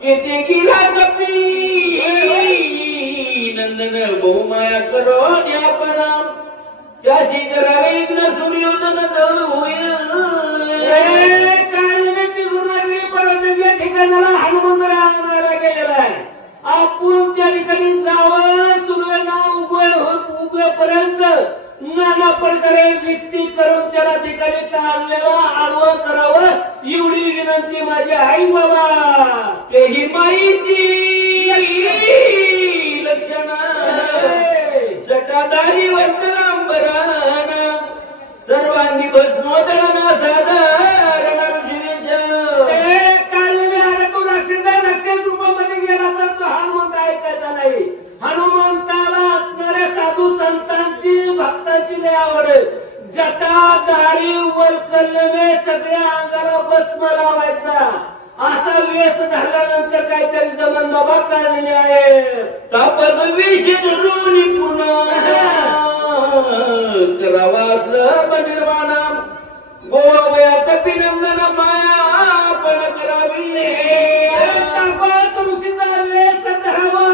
येते गिरा कपी नंदन बहुमाया करो ज्ञापना त्याशी करावे न सूर्योदन जवळ होईल काळमेची गुरुनगरी पर्वताच्या ठिकाणाला हनुमंतराला गेलेला आहे आपण त्या ठिकाणी जावं सूर्य नाव उगवेपर्यंत नाना प्रकारे व्यक्ती करून त्याला ठिकाणी काढलेला आडवं करावं एवढी विनंती माझी आई बाबा तेही माहिती लक्षण जटाधारी वर्तनांबराना सर्वांनी भस्मोदराना साधारण रूपामध्ये गेला तर तो हनुमंत ऐकायचा नाही हनुमंताला असणाऱ्या साधू संतांची भक्तांची लय आवड जटाधारी वल्कलने सगळ्या अंगाला भस्म लावायचा असा वेश झाल्यानंतर काहीतरी जमन बाबा काढलेले आहे तापस विष धरून पुन्हा करावा असलं निर्वाणा गोवयात पिनंदन माया पण करावी तापस ऋषीचा वेश करावा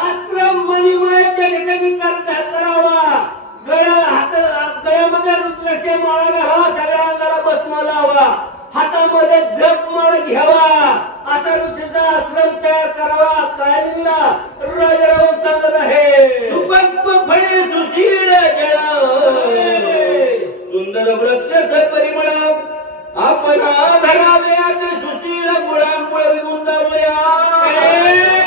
आश्रम मणिमयच्या ठिकाणी करावा गळ्यामध्ये रुद्राक्षे माळा घालावा सगळ्या अंगाला भस्म लावा हातामध्ये जप माळ घ्यावा असा ऋषीचा आश्रम तयार करावा काळवीला राजाराव सांगत आहे सुपक्व फळे सुशील जळ सुंदर वृक्ष परिमळ आपण धराव्यात सुशील गुळांमुळ विगुंदावया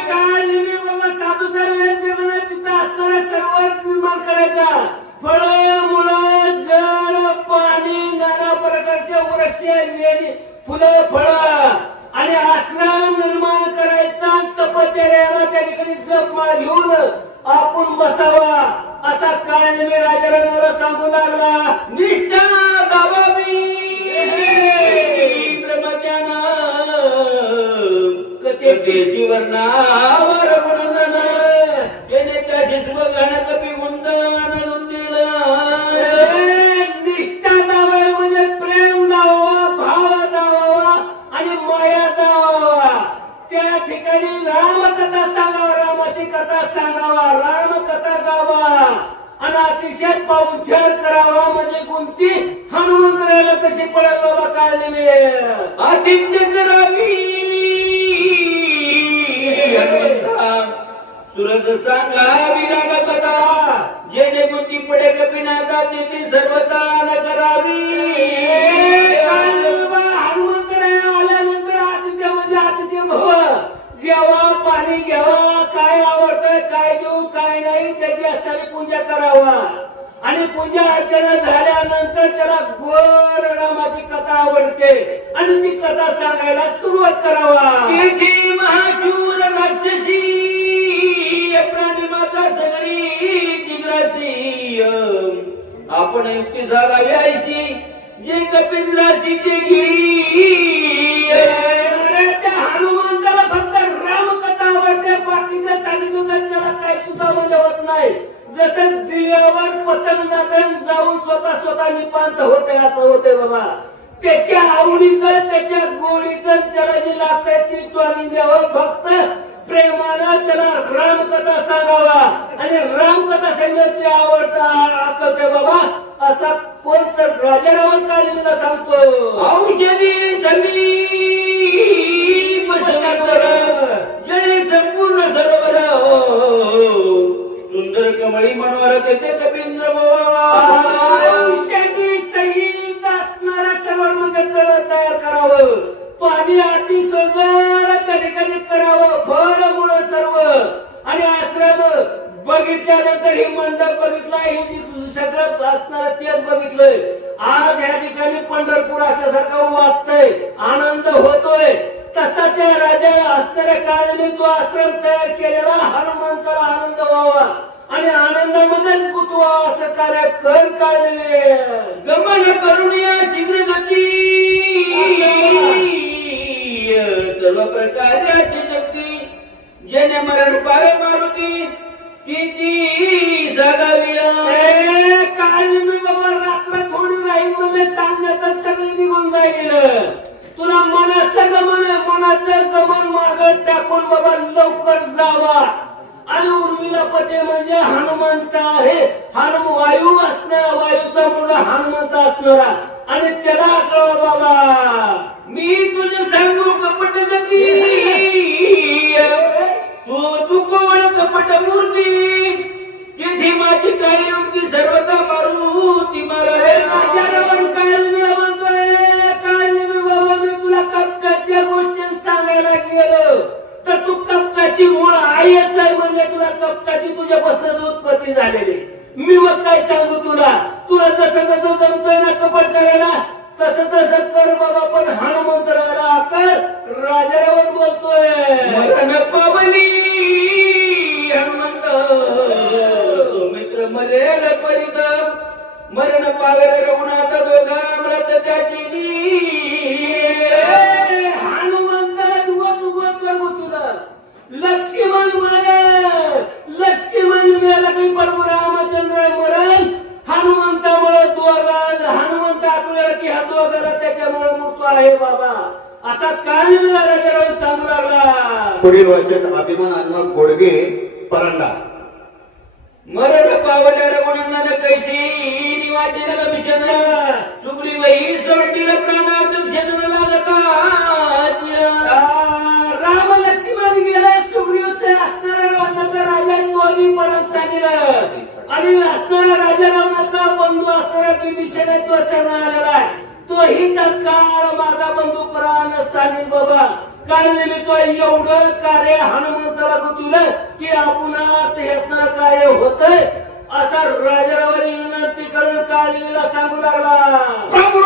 काळवी बाबा साधू सर्व तिथं असणारा सर्वच निर्माण करायचा फळ मुळं जळ पाणी नाना प्रकारचे वृक्ष वेली फुलं फळं आणि आश्रम निर्माण करायचा तपश्चर्याला त्या ठिकाणी जपमाळ घेऊन आपण बसावा असा काळनेमी राजाला सांगू लागला निष्ठा गावावी ब्रह्मज्ञान कथेशी वर्णावर गुणनन येणे त्याशी सुगण कपी गुंदन निष्ठा दावा म्हणजे प्रेम दावा भाव दावा आणि माया दावा त्या ठिकाणी रामकथा सांगावा रामाची कथा सांगावा रामकथा गावा आणि अतिशय पाहुणचार करावा म्हणजे कोणती हनुमंतराला कशी पडेल बाबा काढले मी आदित्य करावी सूरज सांगावी रामकथा जेणे कोणती पडे कपिनाथा तिथे सर्वता न करावी हनुमंतराया आल्यानंतर आदित्य म्हणजे आदित्य भव जेव्हा पाणी घ्यावा काय आवडतंय काय देऊ काय नाही त्याची असणारी पूजा करावा आणि पूजा अर्चना झाल्यानंतर त्याला गोड रामाची कथा आवडते आणि ती कथा सांगायला सुरुवात करावा महाशूर राक्षसी प्राणीमाता सगळी जिग्रासी आपण युक्ती जागावी आयशी जे कपिंद्रासी ते गिळी त्या हनुमंताला फक्त रामकथा आवडते बाकीचं सांगितलं तर त्याला काही सुद्धा म्हणजे होत नाही जसं दिव्यावर पतंग जाऊन स्वतः निपांत होते असं होते बाबा त्याच्या आवडीचं त्याच्या गोडीचं त्याला जे लागतंय ती त्वरित द्यावं फक्त प्रेमानं त्याला रामकथा सांगावा आणि रामकथा सांगण्याची आवडता आकलते बाबा असा कोणतर राजाराम काळीला सांगतो औषधी समीप जळे संपूर्ण सरोवर सुंदर कमळी मनोहर तेथे कपींद्र औषधी सहित असणारा सरोवर म्हणजे तळ तयार करावं पाणी अति सजळ त्या ठिकाणी करावं फळ मुळ सर्व आणि आश्रम बघितल्यानंतर ही मंडप बघितला ही सगळं असणार तेच बघितलंय आज या ठिकाणी पंढरपूर असल्यासारखं वाटतंय आनंद होतोय तसा त्या राजा असणाऱ्या काळाने तो आश्रम तयार केलेला हनुमंताला आनंद व्हावा आणि आनंदामध्येच गुंतवावा असं कार्य कर काढले गमन करुणिया शीघ्र गती सर्व प्रकारची शक्ती जेणे मरण पावे मारुती किती जगाविया काळजी मी बाबा रात्र थोडी राहील म्हणजे सांगण्यातच सगळी निघून जाईल तुला मनाचं गमन आहे मनाचं गमन माग आपण बाबा लवकर जावा आणि उर्मिला पते म्हणजे हनुमंत आहे. वायू असणार, वायूचा मुलगा हनुमंत असणारा आणि त्याला आठवा बाबा. मी तुझे सांगू कपट गती तू कोण कपट मूर्ती येथे माझी कायम ती सर्वता मारुती राजारावण काळजीला म्हणतोय. काळजी मी बाबा मी तुला कपटाच्या गोष्टी सांगायला गेलो तर तू कपटाची मूळ आईच आहे म्हणजे तुला कपटाची तुझ्यापासून उत्पत्ती झालेली. मी मग काय सांगू तुला. तुला जसं जसं जमतोय ना कपट करायला तसं तसं कर बाबा. पण हनुमंतराला आकर राजारावण बोलतोय. मरण पावली हनुमंत मित्र मरेल परित मरण पावेल रघुनाथ दोघा अमृत त्याची हनुमंताला दिवस उगवत करतो तुला. लक्ष्मण मरण लक्ष्मण मेला काही प्रभू रामचंद्र मरण हनुमंतामुळे दोघाला हनुमंत आपल्याला की हा दोघाला त्याच्यामुळे मृत्यू आहे बाबा असा काळी राजाराव सांगू लागला. पुढील वाचन अभिमानात्मक गोडगे परंडा. मरण पावल्या रघुनंदन कैसी निवाचे रमिशन सुग्रीव ही सोडतील प्राणार्थ क्षेत्र लागता. राम लक्ष्मण गेला सुग्रीव से असणारा रावणाचा राजा तोही परत सांगितलं आणि असणारा राजा रावणाचा बंधू असणारा विभीषण तो शरण आलेला आहे. तोही तत्काळ माझा बंधू प्राण सांगेल बाबा. कारण मी तो एवढं कार्य हनुमंताला गुंतवलं की आपण हे कार्य होतंय असा राजारावांनी विनंती करून काळजीला सांगू लागला. प्रभू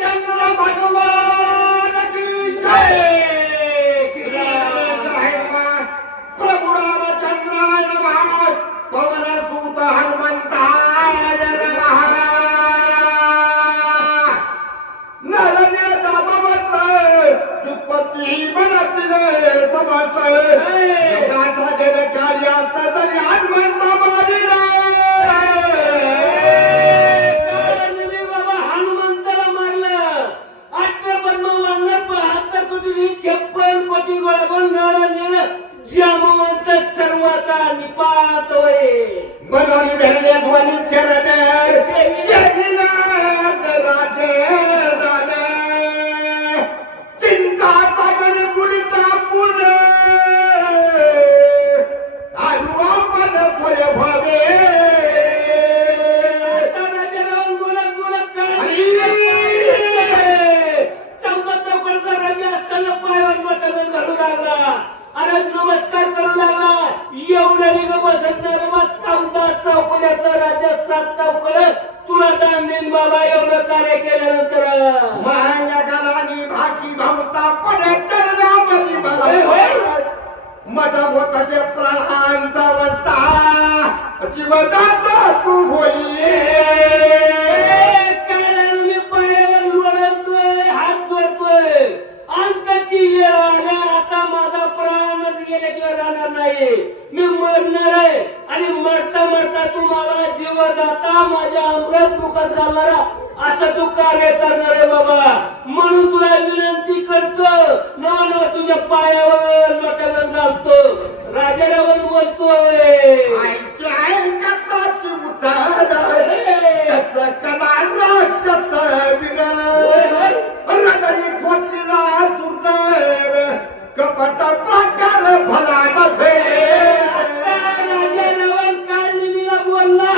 चंद्र भगवान की जय. प्रभू रामचंद्राय नमः. पवन सूत हनुमंताय नमः. नरनिरता भवत चुपती बनतील समस्त योगाचा जर कार्यात तरी हनुमंता मारिला. बाबा हनुमंताला मारलं. 18 पद्मवर्ण 72 कोटी 56 कोटी गोळा गोळ मिळाला जामवंत सर्वाचा निपात होय. मनोनी धरले ध्वनी चरण राजे राजे चिंता सागर गुणिता पुणे अनुवापन फय भवे. राजारावण बोलत बोलत चौदा चौकडचा राजा असताना पायावर बटन घालू लागला आणि नमस्कार करू लागला. एवढं निघ बसत नाही बाबा. 14 चौकड्याचा राजा 7 चौकड तुला दान देईन बाबा. एवढं कार्य केल्यानंतर महानगरानी भाकी भावता पडे चरणावरी मला मद होताचे प्राणांत अवस्था जीवनात तू होई. मी पायावर लोळतोय हात जोडतोय. अंताची वेळ आली. आता माझा प्राणच गेल्याशिवाय राहणार नाही. मी मरणार आहे आणि मरता मरता तुम्हाला जीवदाता माझ्या अमृत मुखात घालणारा असं तू कार्य करणार आहे बाबा. म्हणून तुला विनंती करतो न तुझ्या पायावर लोटगण घालतो. राजारावण बोलतोय. कथाची उतार त्याचं कमान राक्षस हृदय खोचला दुर्दैव कपट प्रकार भला नव्हे. राजारावण काळजीला बोलला.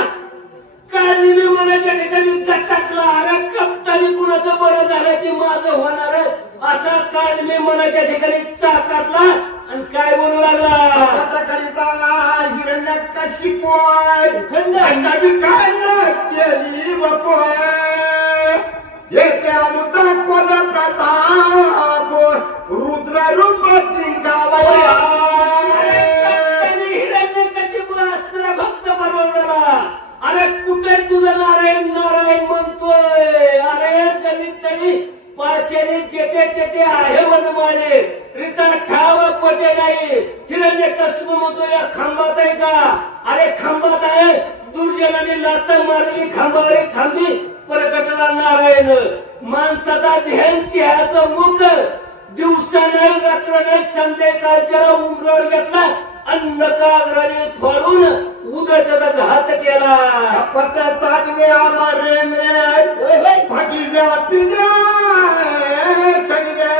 काळजी मनाच्या ठिकाणी दचकला. अरे कप्तानी कुणाचं बरं झालं ते माझं होणार असा काळजी मनाच्या ठिकाणी चाकाटला आणि काय बोलू लागला. करिता हिरण्य कशी पोय खंडावी काय केली बपोय येते अमृता कोण कथा रुद्र रूप चिंकावया. हिरण्य कशी असणारा भक्त बनवणारा. अरे कुठे तुझं नारायण नारायण म्हणतोय. अरे जली तरी पाशाने जेथे तेथे आहे वनमाळे रिता ठाव कोठे नाही. हिरण्य कसब म्हणतो या खांबात आहे का. अरे खांबात आहे. दुर्जनाने लात मारली खांबावर खांबी प्रकटला नारायण. माणसाचा ध्यान सिंहाचं मुख दिवसा नाही रात्र नाही संध्याकाळच्या उमरावर घेतला आणि नकाग्राने फोडून उदर घात केला. कपट साधने आमारे रे भगिल्या पिल्या सगळे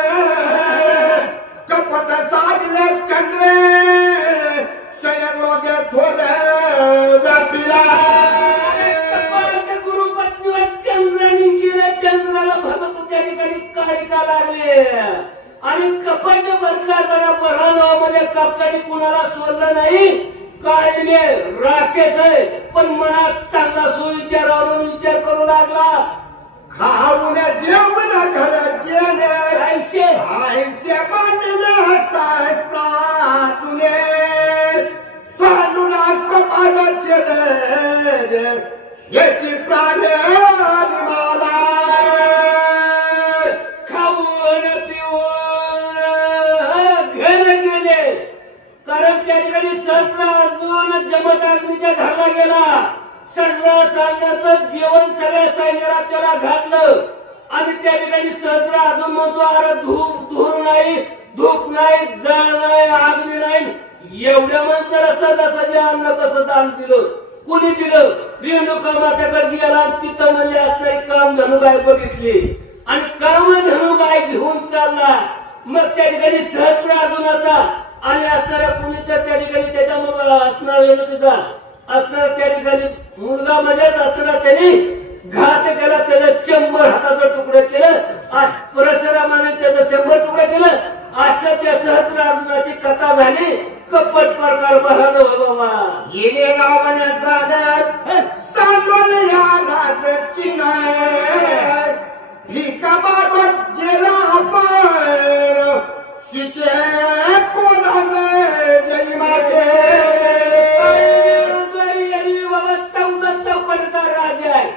कपट साधने चंद्रे शयनोगे थोडे व्यापिला. गुरुपत्नीवर चंद्राने केलं. चंद्राला भगत त्या ठिकाणी काळिका लागली आणि कपट बरकारदारा बरामध्ये कपटाने कुणाला सोडलं नाही. काळीने राक्षस आहे पण मनात चांगला सुविचारावरून विचार करू लागला. खाऊन जेवण घरात गेले ऐसे आईचे बांधले हसता तुले सांडून असत पादाचे दे येती प्राणे मला खाऊन पिऊन घर गेले. कारण त्या ठिकाणी सहस्र अर्जुन जमदग्नीच्या घराला गेला. सर्रास अन्नाचं जेवण सगळ्या सैन्याला त्याला घातलं आणि त्या ठिकाणी सहस्र अर्जुन म्हणतो अरे धूप नाही धूप नाही जळ नाही आगनी नाही. एवढ्या माणसाला सहजासहजी अन्न कसं दान दिलं कुणी दिलं. रेणुका मातेकडे गेला आणि तिथं म्हणजे असणारी काम धनुबाई बघितली आणि कर्म धनुबाई घेऊन चालला. मग त्या ठिकाणी सहस्र अर्जुनाचा आणि असणाऱ्या कुणीच्या त्या ठिकाणी त्याच्या मुलगा असणार रेणुकीचा असणार त्या ठिकाणी मुलगा मध्येच असताना त्यांनी घात केला. त्याचं 100 हाताचं तुकडं केलं. परशुरामाने त्याचं 100 तुकडं केलं. असं त्या सहस्र अर्जुनाची कथा झाली. कपट प्रकार बहाल बाबा येणे गावण्याचा सांगून या राजची नाही भिका मागत गेला आपण शिके कोणाने जय मागे बाबा 14 चौकटीचा राजा आहे.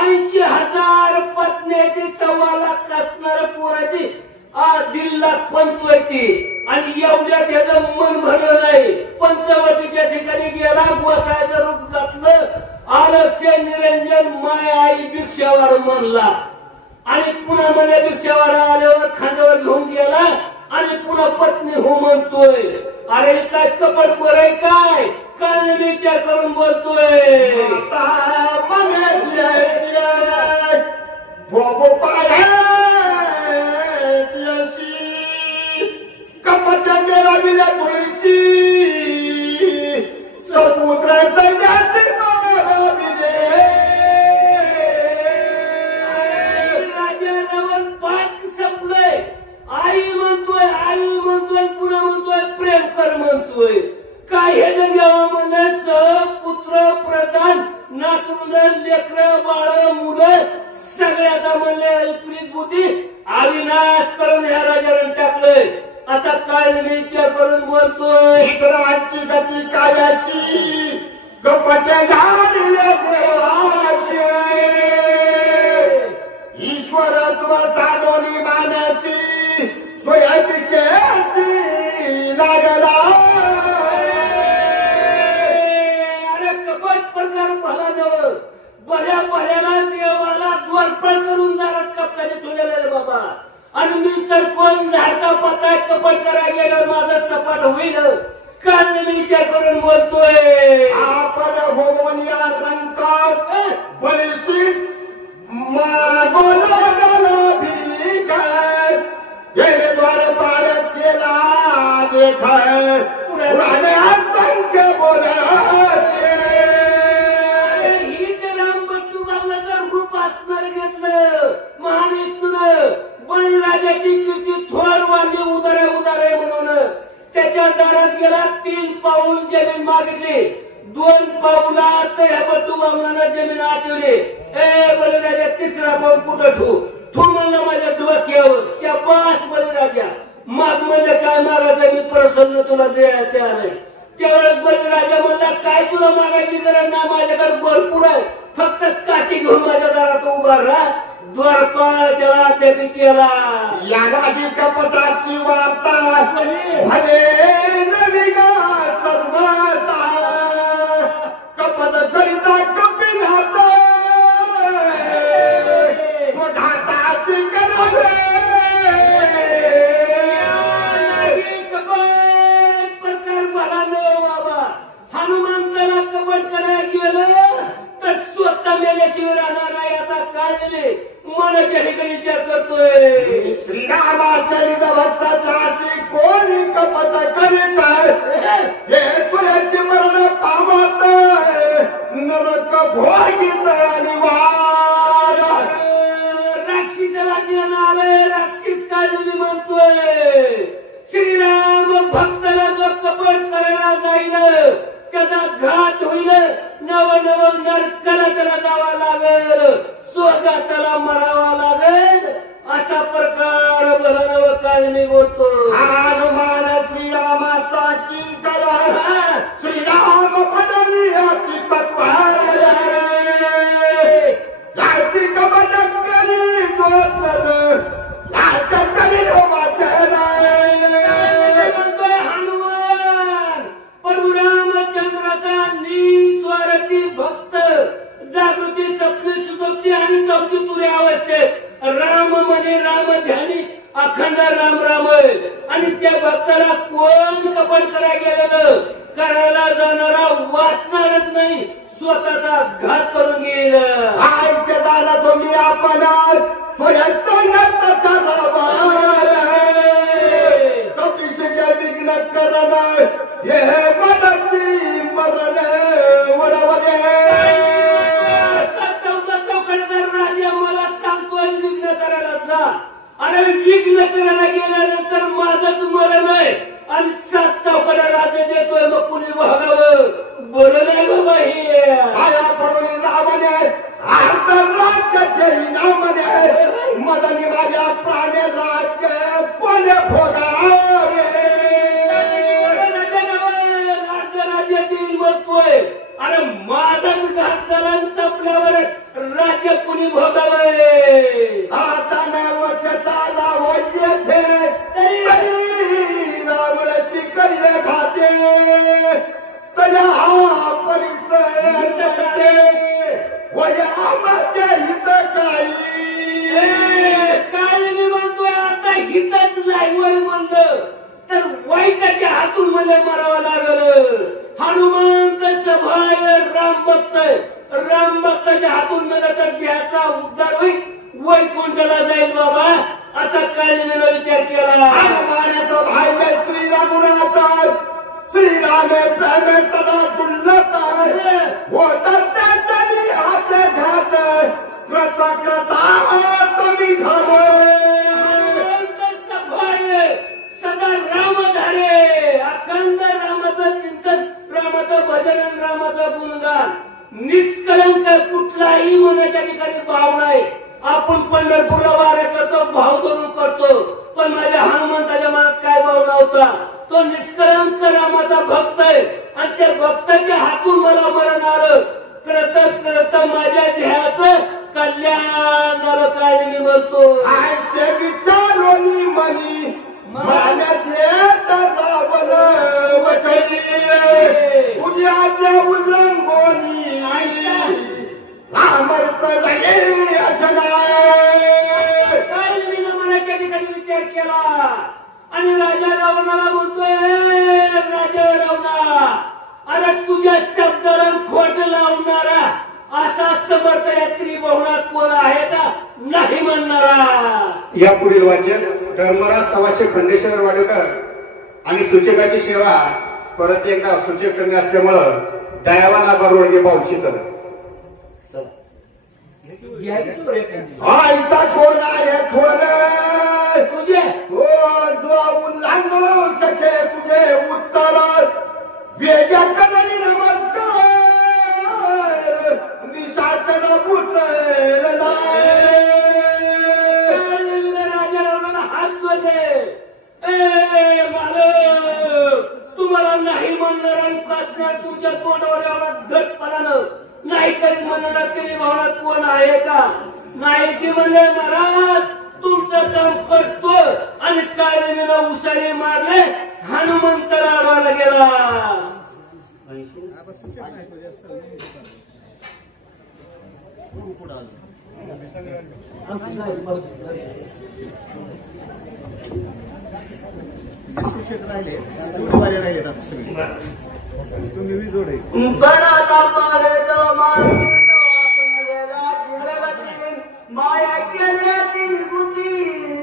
80,000 पत्न्याची 1.25 लाख असणार पोराची 1.5 लाख पंतोय ती आणि एवढ्या त्याचं मन भरलं नाही. पंचवटीच्या ठिकाणी गेला गोसायचं रूप घातलं. आलक्ष्य निरंजन माय आई भिक्षावाड म्हणला आणि पुन्हा म्हणजे भिक्षावाड आल्यावर खांद्यावर घेऊन गेला आणि पुन्हा पत्नी हो म्हणतोय. अरे काय कपट बरंय काय काय विचार करून बोलतोय. कपट मेरा विला तुळशी समुद्र सगळ्यात राजावर पाठ संपलंय. आई म्हणतोय पुन्हा म्हणतोय प्रेम कर म्हणतोय. काय हे जगावं म्हणलं पुत्र प्रधान नातरुंड लेकर बाळ मुलं सगळ्याचा म्हणले विपरीत बुद्धी अविनाश करून ह्या राजाने टाकलंय. असा काळ विचार करून बोलतोय. इतरांची गती कायाची कपट घालले देवाशी ईश्वरत्व साधोनी मानाची स्वयंपिकेची लागला. अरे कपट प्रकार भला नव बऱ्याला देवाला द्वारपण करून दारात कपड्याने ठेवलेले बाबा आणि मी तर कोण झाडका पताय कपट करायला गेल्यावर माझं सपाट होईल. काल मी विचार करून बोलतोय. आपण होऊन या रंकात बलिची मागोला भीकर येणे द्वार पार केला देखाय पुराणे असंख्य बोलाचे हीच रामबट्टू बाबलाचं रूप असणार घेतलं. महान बळीराजाची कीर्ती थोर वाढली उदारे म्हणून त्याच्या दारात गेला. 3 पाऊल जमीन मागितली. 2 पाऊलात ह्या बट्टू बाबलानं जमीन आठवली. ए बळीराजा 3रा पाऊल कुठं ठू म्हणलं माझ्या डोक्यावर. शाबास बळीराजा माग म्हणलं काय मागायचं मी प्रसन्न तुला द्यायला नाही. त्यावेळेस बळीराजा म्हणला काय तुला मागायची गरज नाही माझ्याकडे भरपूर आहे फक्त काठी घेऊन माझ्या दारात उभा राहा. द्वारपाळ त्याला त्यांनी केला. या गादी कपटाची वार्ता भले नविगा सर्वता कपट करिता कपिनाथ स्वधाताची करावे कपट करीत हे तुझ्याची मरण पावत नरक भोगीत आणि वार राक्षीसाला ज्ञान आलंय राक्षीस काळजी मी म्हणतोय श्रीराम भक्ताला जो कपट करायला जाईल त्याचा घात होईल नव नरकाला त्याला जावा लागल स्वतःला मरावा लागेल असा प्रकार भरनव काळ मी बोलतो हनुमान श्रीरामाचा किंकर श्रीराम पदवी अति तत्पर याची कपट करी गोतर याच्या शरीर वाचन म्हणतोय हनुमान प्रभू रामचंद्राचा निस्वार्थी भक्त जागृती सपनी सुसुप्ती आणि चौथी तुरी अवस्थेत राम म्हणे राम ध्यानी अखंड राम राम आणि त्या भक्ताला कोण कपट करायला गेलेलं करायला जाणारा वाचणारच नाही स्वतःचा घात करून गेल आईचे दादा तुम्ही आपण स्वयंचा कपिशे विघ्न करण हे मदती मरण वरवले राजा मला सांगतोय विघ्न करायला जा अरे विघ्न करायला गेल्यानंतर माझंच मरण आहे आणि 7 चौकाला राजा देतोय मग कुणी बघावं बरं नाही बाबा हे आया पडून नावाने आंतरराज्य देई नावाने मदनी माझ्या प्राणे राज्य कोणे भोगावे राज्य देईल म्हणतोय अरे माझाच घात झाला संपल्यावर राज्य कुणी भोगावं आता वचताला होते तरी रावणाची करीले खाते तया हा परिसर वयामध्ये हित काय मी म्हणतोय आता हितच नाही वय म्हणलं तर वाईटाच्या हातून मला मारावं लागलं हनुमंत सभाय राम भक्ताच्या हातून मला तर देहाचा उद्धार होईल वैकुंठाला जाईल बाबा असा काळजीने विचार केला हनुमानाचा भाई श्रीराम श्रीरामे प्रेमे सदा गुल्लत होतात त्याच्यानी हाते घात कृता कमी झालं सदा राम धारे अखंड रामाचं चिंतन रामाचं भजन आणि रामाचं गुणगान निष्कलंक कुठलाही मनाच्या ठिकाणी भाव नाही आपण पंढरपूरला वाऱ्या करतो भाव धरून करतो पण माझ्या हनुमंताच्या मनात काय भाव नव्हता तो निष्कलंक रामाचा भक्त आहे आणि त्या भक्ताच्या हातून मला मरण आलं करत माझ्या देहाचं कल्याण झालं काय मी म्हणतो आयचे विचारोनी मनी मानत येत रावण वचनी तुझी आज्ञा उल्लंघोनी अमृत लगे असणार काय मी मनाच्या ठिकाणी विचार केला आणि राजा रावणाला म्हणतोय राजा रावणा अरे तुझ्या शब्दाला खोट लावणारा असा समर्थ यात्री बहुणात कोण आहे का नाही म्हणणारा यापुढील वाचन धर्मराज सवाशे खंडेश्वर वाडेकर आणि सूचकाची सेवा परत एकदा सूचक कमी असल्यामुळं दयावान बरोडगे पावशीकर आईचा छोड आहे थोड तुझे जो उल्लंघू सके तुझे उत्तर वेगळ्या कदनी नमस्कार निशाचर पुत्र राजा रावणाला हात जोडले ए मालक तुम्हाला नाही म्हणणार आणि तुमच्या तोंडावर एवढा घटपणानं नाही करीत म्हणणार तरी भावनात कोण आहे का नाही की म्हणले महाराज तुमचं काम करतो आणि काय मी उसारी मारले हनुमंताला अडवायला गेला माया केल्यातील बुद्धी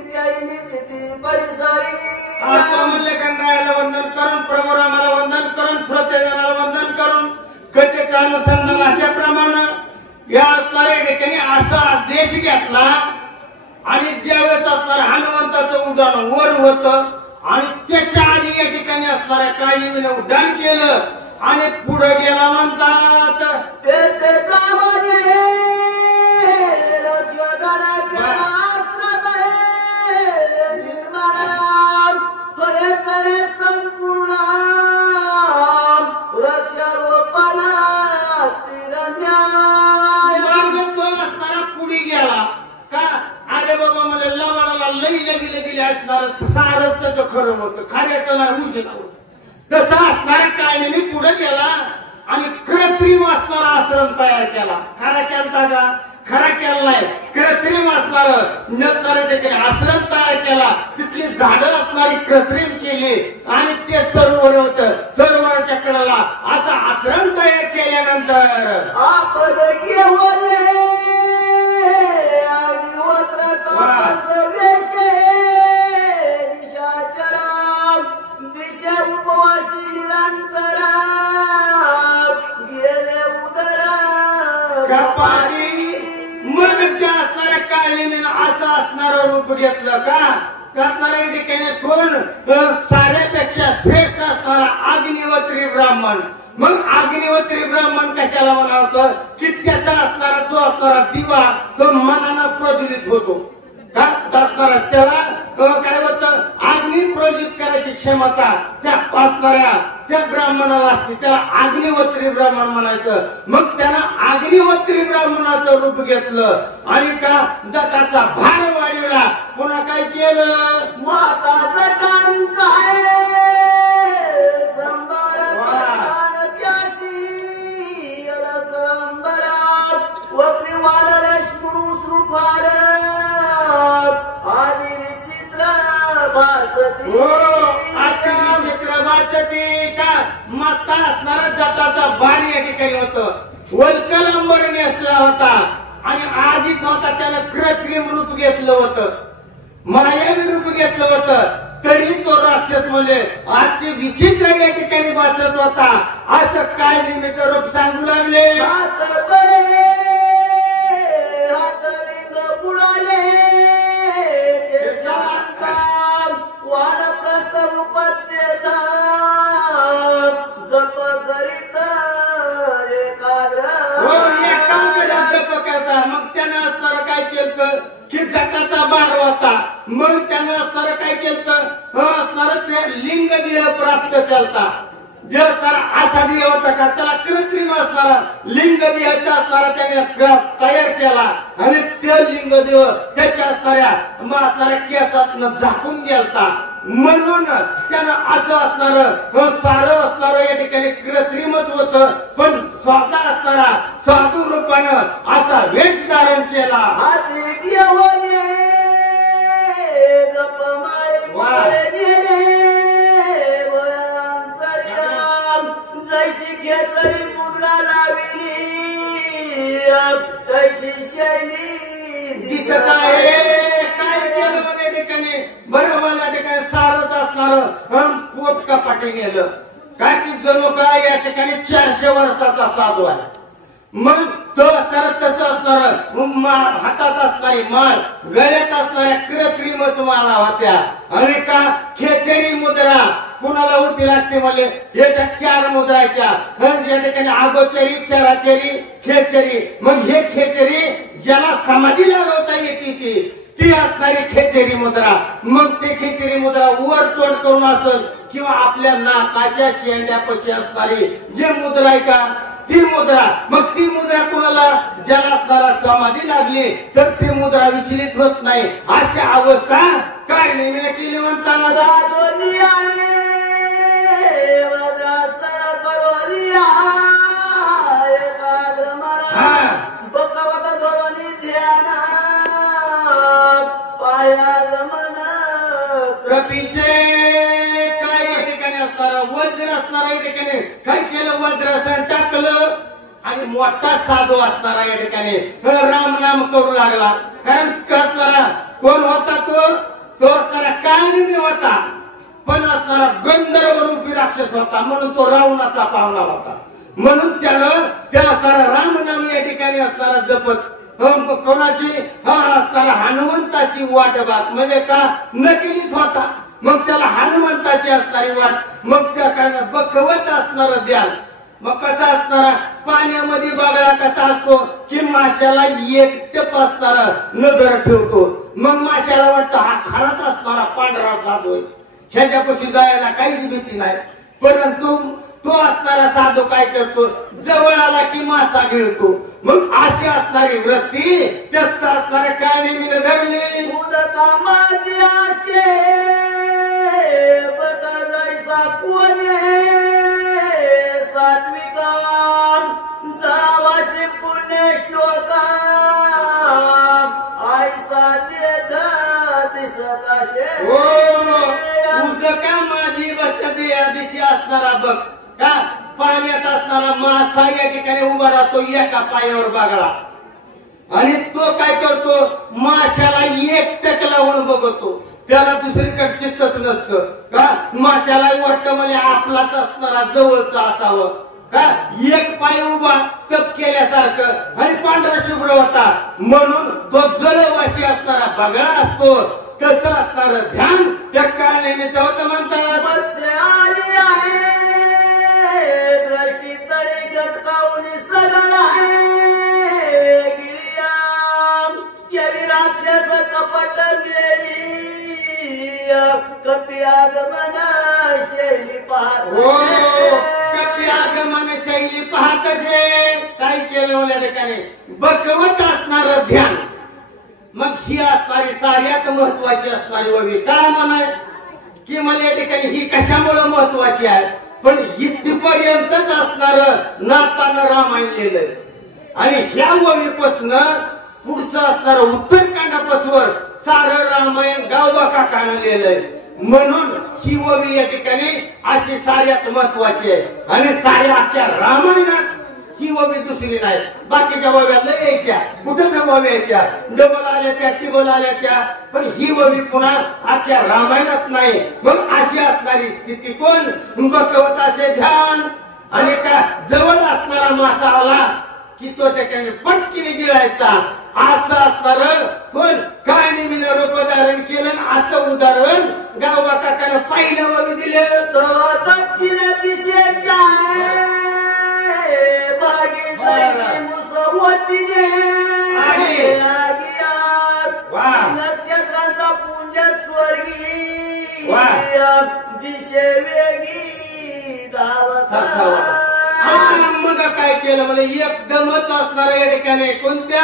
त्याची परिसरी म्हणले कंटाळायला अनुसंधान अशाप्रमाणे या असणाऱ्या ठिकाणी असा आदेश घेतला आणि ज्यावेळेस असणाऱ्या हनुमंताचं उड्डाण वर होत आणि त्याच्या आधी या ठिकाणी असणाऱ्या काळीने उड्डाण केलं आणि पुढे गेला म्हणतात संपूर्ण पुढे गेला का अरे बाबा मला लवाडाला लई गेले असणार सारं त्याचं खरं होतं खऱ्याचं नाही उशीर तसं असणाऱ्या काळीने पुढे गेला आणि कृत्रिम असणारा आश्रम तयार केला. खरा केलता का? खरा केला नाही. कृत्रिम असणार आश्रम तयार केला. तिथली झाडं असणारी कृत्रिम केली आणि ते सरोवर होत. सरोवराच्या कडेला असा आश्रम तयार केल्यानंतर आपण दिशा उपवासी निरंतरा गेले उदरा कपाळी. मग त्या असणाऱ्या काळीने असं असणारं रूप घेतलं का? करणाऱ्या ठिकाणी कोण साऱ्यापेक्षा श्रेष्ठ असणारा अग्निहोत्री ब्राह्मण. मग अग्निहोत्री ब्राह्मण कशाला म्हणावं की त्याचा असणारा जो असणारा दिवा तो मनानं प्रज्वलित होतो का? असणारा त्याला काय होतं अग्नी प्रज्वलित करायची क्षमता त्या असणाऱ्या त्या ब्राह्मणाला असते. त्याला अग्निहोत्री ब्राह्मण म्हणायचं. मग त्यानं अग्निहोत्री ब्राह्मणाचं रूप घेतलं आणि का जटाचा भार वाढवला. पुन्हा काय केलं माता जटांचा माता असणारा जटाचा भार या ठिकाणी होतं. वल्कलांबरणी असला होता आणि आधीच होता त्यानं कृत्रिम रूप घेतलं होतं. मायावी रूप घेतलं होतं. तरी तो राक्षस म्हणजे आजचे विचित्र या ठिकाणी वाचत होता. असं काय निमित्त रूप सांगू लागले. वानप्रस्थ रूपात जप करीत एकाग्र जप करता. मग त्यानं असणारं काय केलं की जटाचा भार होता. मग त्यानं असणारं काय केलं असणारं ते लिंग देह प्राप्त केलता. जे असणारा असा देह होता का त्याला कृत्रिम असणारा लिंग देहाचा असणारा त्याने तयार केला आणि ते लिंग देह त्याच्या असणाऱ्या केसातनं झाकून गेलता. म्हणून त्यानं असं असणारं सारं असणारं या ठिकाणी कृत्रिमच होतं. पण स्वतः असणारा साधू रूपानं असा वेश धारण केला. जैशी खेचरी मुद्रा लावली तैशी शैली दिसत आहे. काय केलं म्हणजे ठिकाणी बरं मला ठिकाणी सारच असणार पोट कपाटी गेलं काय की जणू काय या ठिकाणी 400 वर्षाचा साधू आहे. मग तो असणार तसं असणार हातात असणारी माळ गळ्यात असणाऱ्या कृत्रिमच माळा होत्या आणि का खेचेरी मुद्रा कुणाला होती लागते म्हणजे याच्या 4 मुद्राच्या या ठिकाणी आगोचरी चराचरी खेचरी. मग हे खेचरी ज्याला समाधी लागवता येते ती असणारी खेचेरी मुद्रा. मग ते खेचेरी मुद्रा वर तोंड करून असेल किंवा आपल्या नाकाच्या शेंड्यापाशी असणारी जी मुद्रा आहे का ती मुद्रा. मग ती मुद्रा कुणाला ज्याला असणारा समाधी लागली तर ती मुद्रा विचलित होत नाही. अशी अवस्था काय नेहमी केली म्हणतात. कपीचे काय या ठिकाणी असणार वज्र असणार या ठिकाणी काय केलं वज्रासन टाकलं आणि मोठा साधू असणारा या ठिकाणी राम नाम करू लागला. कारण करणारा कोण होता तो असणारा काळनिमी होता पण असणारा गंधर्व रूपी राक्षस होता म्हणून तो रावणाचा पाहुणा होता. म्हणून त्यानं त्या असणारा रामनाम या ठिकाणी असणारा जपत कोणाची असणारा हनुमंताची वाट बात म्हणजे का नकलीच होता, मग त्याला हनुमंताची असणारी वाट, मग त्या काय बकवत असणार ध्यान. मग कसा असणारा पाण्यामध्ये बगळा कसा असतो की माशाला एकटप असणारा नजर ठेवतो, मग माशाला वाटतं हा खराच असणारा पांढरा साधू आहे, ह्याच्यापाशी जायला काहीच भीती नाही. परंतु तो असणारा साधू काय करतो, जवळ आला की मासा गिळतो. मग अशी असणारी वृत्ती त्याचा असणाऱ्या काळीने धरली. मुदता माझी आशे बदलायचा कोणे सात्विका जावाशी पुण्य श्लोका आयसा देत दिसत असे. उदका माझी बसते या दिवशी असणारा बघ का पाण्यात असणारा मासा या ठिकाणी उभा राहतो एका पायावर बागळा, आणि तो काय करतो माशाला एक टक लावून बघतो, त्याला दुसरीकडे चित्तच नसतं का. माशाला वाटतं म्हणजे आपलाच असणारा जवळचा असावं का, एक पाय उभा तप केल्यासारखं आणि पांढरा शुभ्र होता, म्हणून तो जलवाशी असणारा बगळा असतो. तसं असणार ध्यान त्या काळनेमीचं होतं म्हणतात. मत्स्य आली आहे दृष्टी तळी गटकावली सगळ आहे गिरियाम केली राक्षस कपट गेली कपी आगमन शैली कपी आगमन शैली पाहतच काय केलं या ठिकाणी बकवत असणार ध्यान. मग ही असणारी साऱ्यात महत्वाची असणारी ववी काय म्हणाय की मला या ठिकाणी ही कशामुळे महत्वाची आहे, पण इथपर्यंतच असणार नातानं रामायण लिहिलंय, आणि ह्या ववीपासून पुढचं असणार उत्तरकांडापासून सारं रामायण गावबा काकानं लिहिलंय. म्हणून ही ववी या ठिकाणी अशी साऱ्यात महत्वाची आहे, आणि साऱ्या अख्ख्या रामायणात ही ववी दुसरी नाही. बाकीच्या वव्यातल्या यायच्या कुठे वव्या यायच्या डबल आल्या त्या टिबल आल्या त्या, पण ही ववी पुन्हा अख्ख्या रामायणात नाही. मग अशी असणारी स्थिती कोण बकवत असे ध्यान, आणि का जवळ असणारा मासा आला की तो ठिकाणी पटकीने गिळायचा, असं असणार कोण काळनिमीनं रूप धारण केलं. असं उदाहरण गावबा काकानं पहिलं ववी दिलं. दक्षिण दिशेच्या नक्षत्रांचा पुंज स्वर्गी दिशे वेगी मग काय केलं म्हणजे एकदमच असणारा या ठिकाणी कोणत्या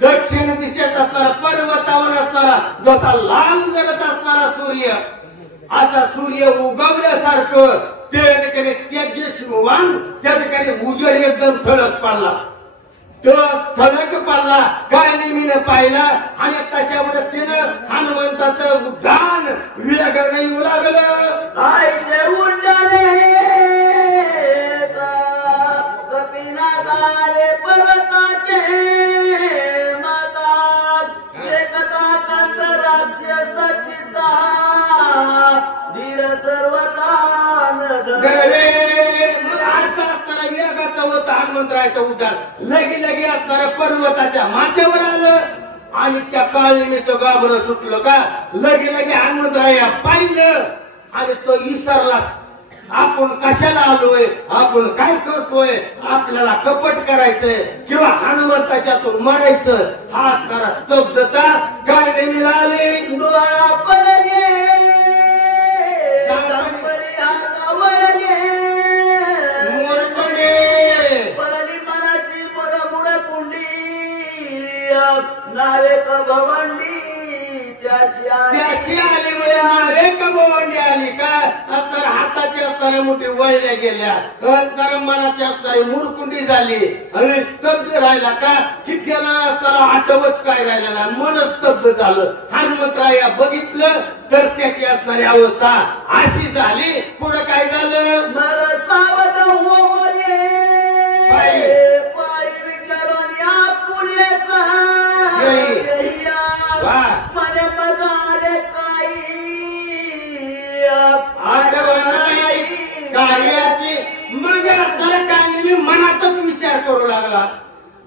दक्षिण दिशेत असणारा पर्वतावर असणारा जसा लाल जगत असणारा सूर्य, असा सूर्य उगवल्यासारखं त्या ठिकाणी तेजस्वान त्या ठिकाणी उजेड एकदम ठळक पडला. तो ठळक पडला काळनिमीनं पाहिला, आणि तशा वृत्तीनं हनुमंताचं उड्डाण वेगळं येऊ लागलं. आयसे उड्डाणे कपिनाथाले पर्वताचे माता एकता कांत राक्षस चित्ता धीर सर्वतान वेगाचं होतं हनुमंतरायचं उड्डाण. लगे लगे असणाऱ्या पर्वताच्या माथ्यावर आलं, आणि त्या काळनिमीचं गाभरं सुटलं का लगे लगे हनुमंतराया पाहिलं, आणि तो इसरलाच आपण कशाला आलोय, आपण काय करतोय, आपल्याला कपट करायचंय किंवा हनुमंताच्यातून मरायचं, हा असणारा स्तब्धता काळनिमीला आले. डोळा पडले नावेक भवंडी त्याशी आली म्हणजे नावेक भवंडी आली का तर हाताची असणाऱ्या मोठी वळल्या गेल्या, तर मनाची असणारी मुरकुंडी झाली, आणि स्तब्ध राहिला का की त्याला असणारा आठवच काय राहिलेला, मन स्तब्ध झालं. हनुमंतराया बघितलं तर त्याची असणारी अवस्था अशी झाली. पुढे काय झालं, मला सावध हो करू लागला.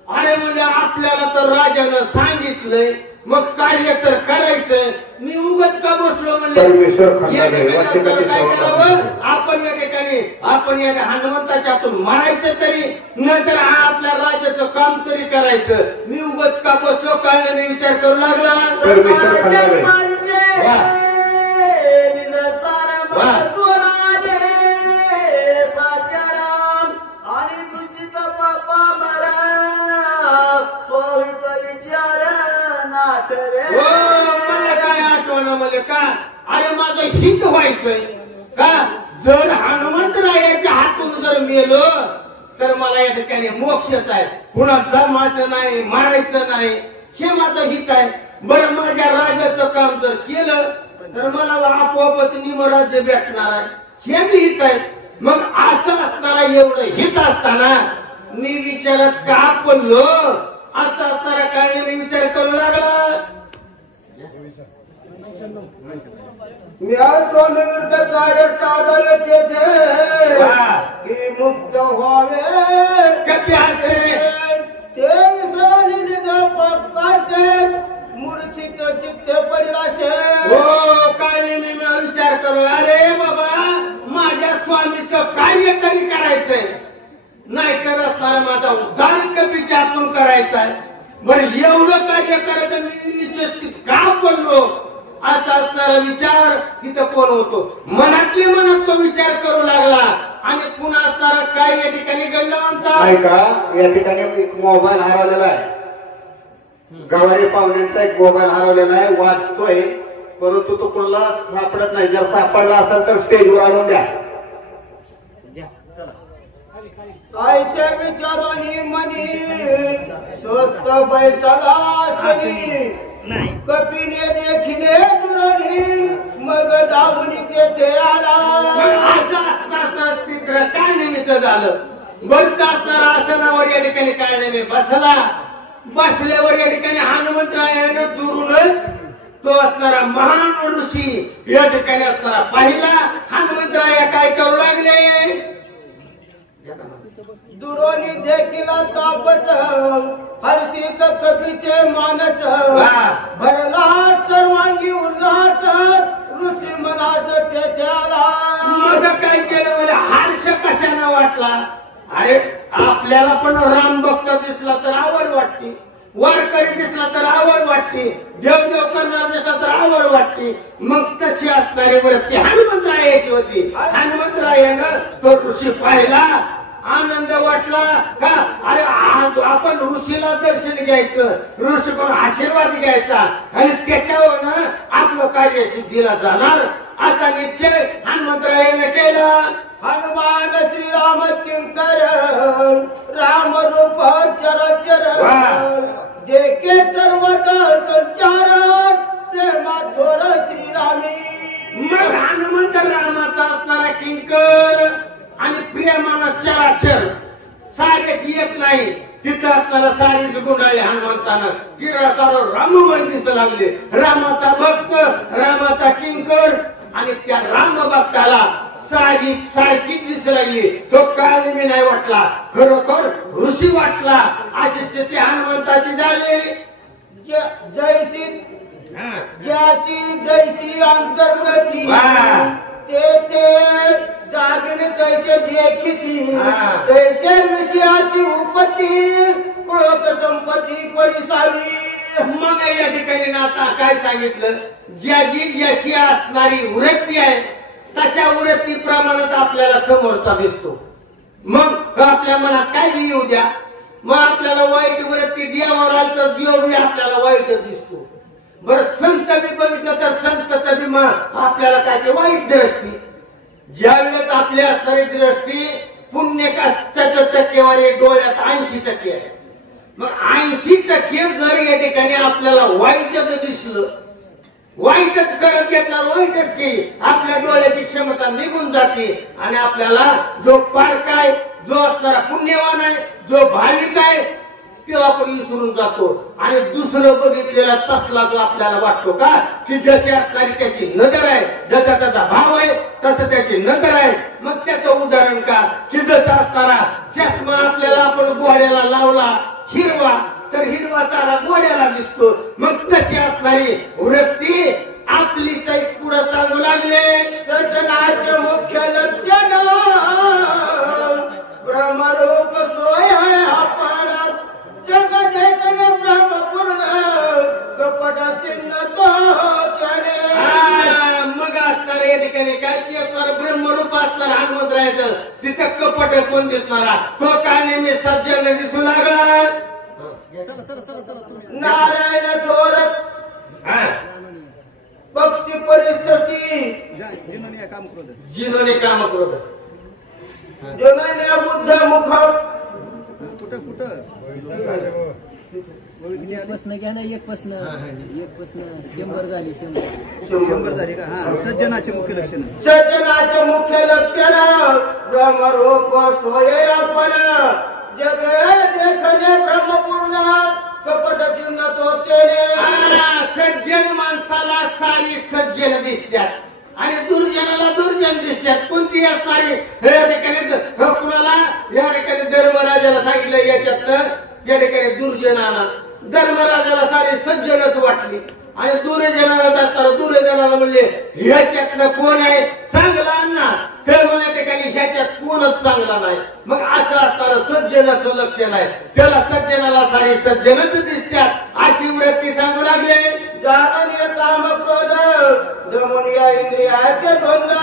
अरे म्हणजे आपल्याला तर राजानं सांगितलंय, मग कार्य तर करायचंय. मी उगाच का बसलो म्हणले परमेश्वर खंडाने या वाचकाची ठिकाणी काय सेवा करावं, करावी. आपण या ठिकाणी आपण या हनुमंताच्या हातून मारायचं तरी, नंतर आपल्या राजाचं काम तरी करायचं. मी उगाच का बसलो कळल्याने विचार करू लागला. परमेश्वर खंडाने वा. आणि दूषित पापा मरा सोहित विचार नाट रे. हो, मला काय आठवलं मला का, अरे माझं हित व्हायचंय का. जर हनुमंतरायाच्या हातून जर मेलो तर मला या ठिकाणी मोक्षच आहे. कुणा जमायचं नाही, मारायचं नाही, हे माझं हित आहे. बरं माझ्या राजाचं काम जर केलं तर मला आपोआपच निमराज्य भेटणार आहे, हे बी हित आहे. मग असं असताना, एवढं हित असताना मी विचारात का पडलो, असं असताना काय मी विचार करू लागला. मी स्वामिविरुद्ध कार्य साधन तेथे की मुक्त व्हावे कपी हसते रे. ते विसरली निघते मूर्छित चित्ते पडिलाशे. हो, काय मी विचार करू, अरे बाबा माझ्या स्वामीचं कार्य तरी करायचंय, नाहीतर असताना माझा उद्धार कपीच्या हातून करायचा आहे. बरं एवढं कार्य करायचं मी निश्चित का पडलो, असा असणारा विचार तिथं कोण होतो. मनातली मनात तो विचार करू लागला. आणि पुन्हा असणारा काय या ठिकाणी घडलं म्हणतात. ऐका, या ठिकाणी एक मोबाईल हरवलेला आहे. गवारी पाहुण्यांचा एक मोबाईल हरवलेला आहे, वाचतोय, परंतु तो कोणाला सापडत नाही. जर सापडला असेल तर स्टेजवर आणून द्या. ऐसे विचारानी मनी स्वस्त बैसला कपीने देखिले दुरणी मग दाबुनी तेथे आला. असं असताना तिकडं काय निमित्त झालं. बघता असणारा आसनावर या ठिकाणी काय नाही बसला. बसल्यावर या ठिकाणी हनुमंतरायानं दुरूनच तो असणारा महान ऋषी या ठिकाणी असणारा पाहिला. हनुमंतराया काय करू लागले, दुरोनी देखील तापस हर्षित कपीचे मानस भरला सर्वांगी उल्हास ऋषी मनास तेथे आला. मग काय केलं म्हणजे हर्ष कशाने वाटला. अरे आपल्याला पण राम भक्त दिसला तर आवड वाटते, वारकरी दिसला तर आवड वाटते, देवदेव करणार दिसला तर आवड वाटते. मग तशी असणारी वृत्ती हनुमंतरायाची होती. हनुमंतरायानं तो ऋषी पाहिला, आनंद वाटला का. अरे आपण ऋषीला दर्शन घ्यायचं, ऋषीकडून आशीर्वाद घ्यायचा आणि त्याच्यावरनं आपलं कार्य सिद्धीला जाणार असा निश्चय हनुमंतरायाने केला. हनुमान श्रीराम किंकर राम रूप चरचर देखे सर्वत संचार प्रेमा थोर श्रीरामी. मग हनुमंत रामाचा असणारा किंकर आणि प्रेमानं चराचर सारेच येत नाही. तिथं असणारा सारीच गुंडाळले हनुमंतानं. गिरासावर राममय दिसू लागले. रामाचा भक्त, रामाचा किंकर आणि त्या राम भक्ताला सारखी दिसू लागली. तो काळ मी नाही वाटला, खरोखर ऋषी वाटला. अशी स्थिती हनुमंताची झाली. जैसी ज्याची जैसी अंतर्मती तेथे जागीन कैसे देखी तैसे विषयाची उपती क्रोध संपत्ती परिसावी. मग या ठिकाणी आता काय सांगितलं, ज्याची जशी असणारी वृत्ती आहे तशा वृत्ती प्रमाणात आपल्याला समोरचा दिसतो. मग आपल्या मनात काय येऊ द्या, मग आपल्याला वाईट वृत्ती देवावर आली तर देव बी आपल्याला वाईटच दिसतो. बरं संत बी बघितलं तर संतचा बी आपल्याला काय ते वाईट दृष्टी. ज्यावेळेस आपली असणारी दृष्टी पुण्य का त्याच्या टक्केवारी डोळ्यात 80% आहे. मग 80% जर या ठिकाणी आपल्याला वाईटच दिसलं, वाईटच करत घेतला, वाईटच केली, आपल्या डोळ्याची क्षमता निघून जाते आणि आपल्याला जो पारका आहे, जो असणारा पुण्यवान आहे, जो भाविक आहे ते आपण विसरून जातो आणि दुसरं बघितलेला तसला जो आपल्याला वाटतो का की जशी असणारी त्याची नजर आहे, जसा त्याचा भाव आहे तसं त्याची नजर आहे. मग त्याचं उदाहरण का की जसा असणारा चष्मा आपल्याला आपण गोड्याला लावला हिरवा तर हिरवा चारा गोड्याला दिसतो. मग तशी असणारी वृत्ती आपली चैस पुढे सांगू लागले. सज्जनाचे मुख्य लक्षण ब्रह्मरूप सोय अपार जग चैतन ब्रह्मपूर्ण कपट चिन्ह तो मग असणार या ठिकाणी काय की असणार ब्रह्मरूप असणार हनुमंतरायचं तिथं कपट कोण दिसणारा तो काय नेहमी सज्जन दिसू लागला. नारायण थोर पक्षी परिस्थिती जिनोने काम क्रोध जनने बुद्ध मुख प्रश्न घ्या ना. एक प्रश्न 100 झाली का? हा सज्जनाचे मुख्य लक्षण. सज्जनाचे मुख्य लक्षण ब्रह्मरूप सोय आपण जग देखणे ब्रह्मपूर्ण कपट चिन्ह तो सज्जन माणसाला सारी सज्जन दिसतात आणि दुर्जनाला दुर्जन दिसतात. कोणती असणारी या ठिकाणी कुणाला या ठिकाणी धर्मराजाला सांगितलं याच्यात या ठिकाणी दुर्जनाला धर्मराजाला सारी सज्जनच वाटली आणि दुर्जनाला जाताना दुर्जनाला म्हणले ह्याच्यातलं कोण आहे चांगला अण्णा तर म्हणल्या ठिकाणी ह्याच्यात कोणच चांगला नाही. मग असं असताना सज्जनाचं लक्षण आहे त्याला सज्जनाला सारी सज्जनच दिसतात अशी वृत्ती सांगू लागले. जाणनीय काम क्रोध दमनीय इंद्रियाचे द्वंद्व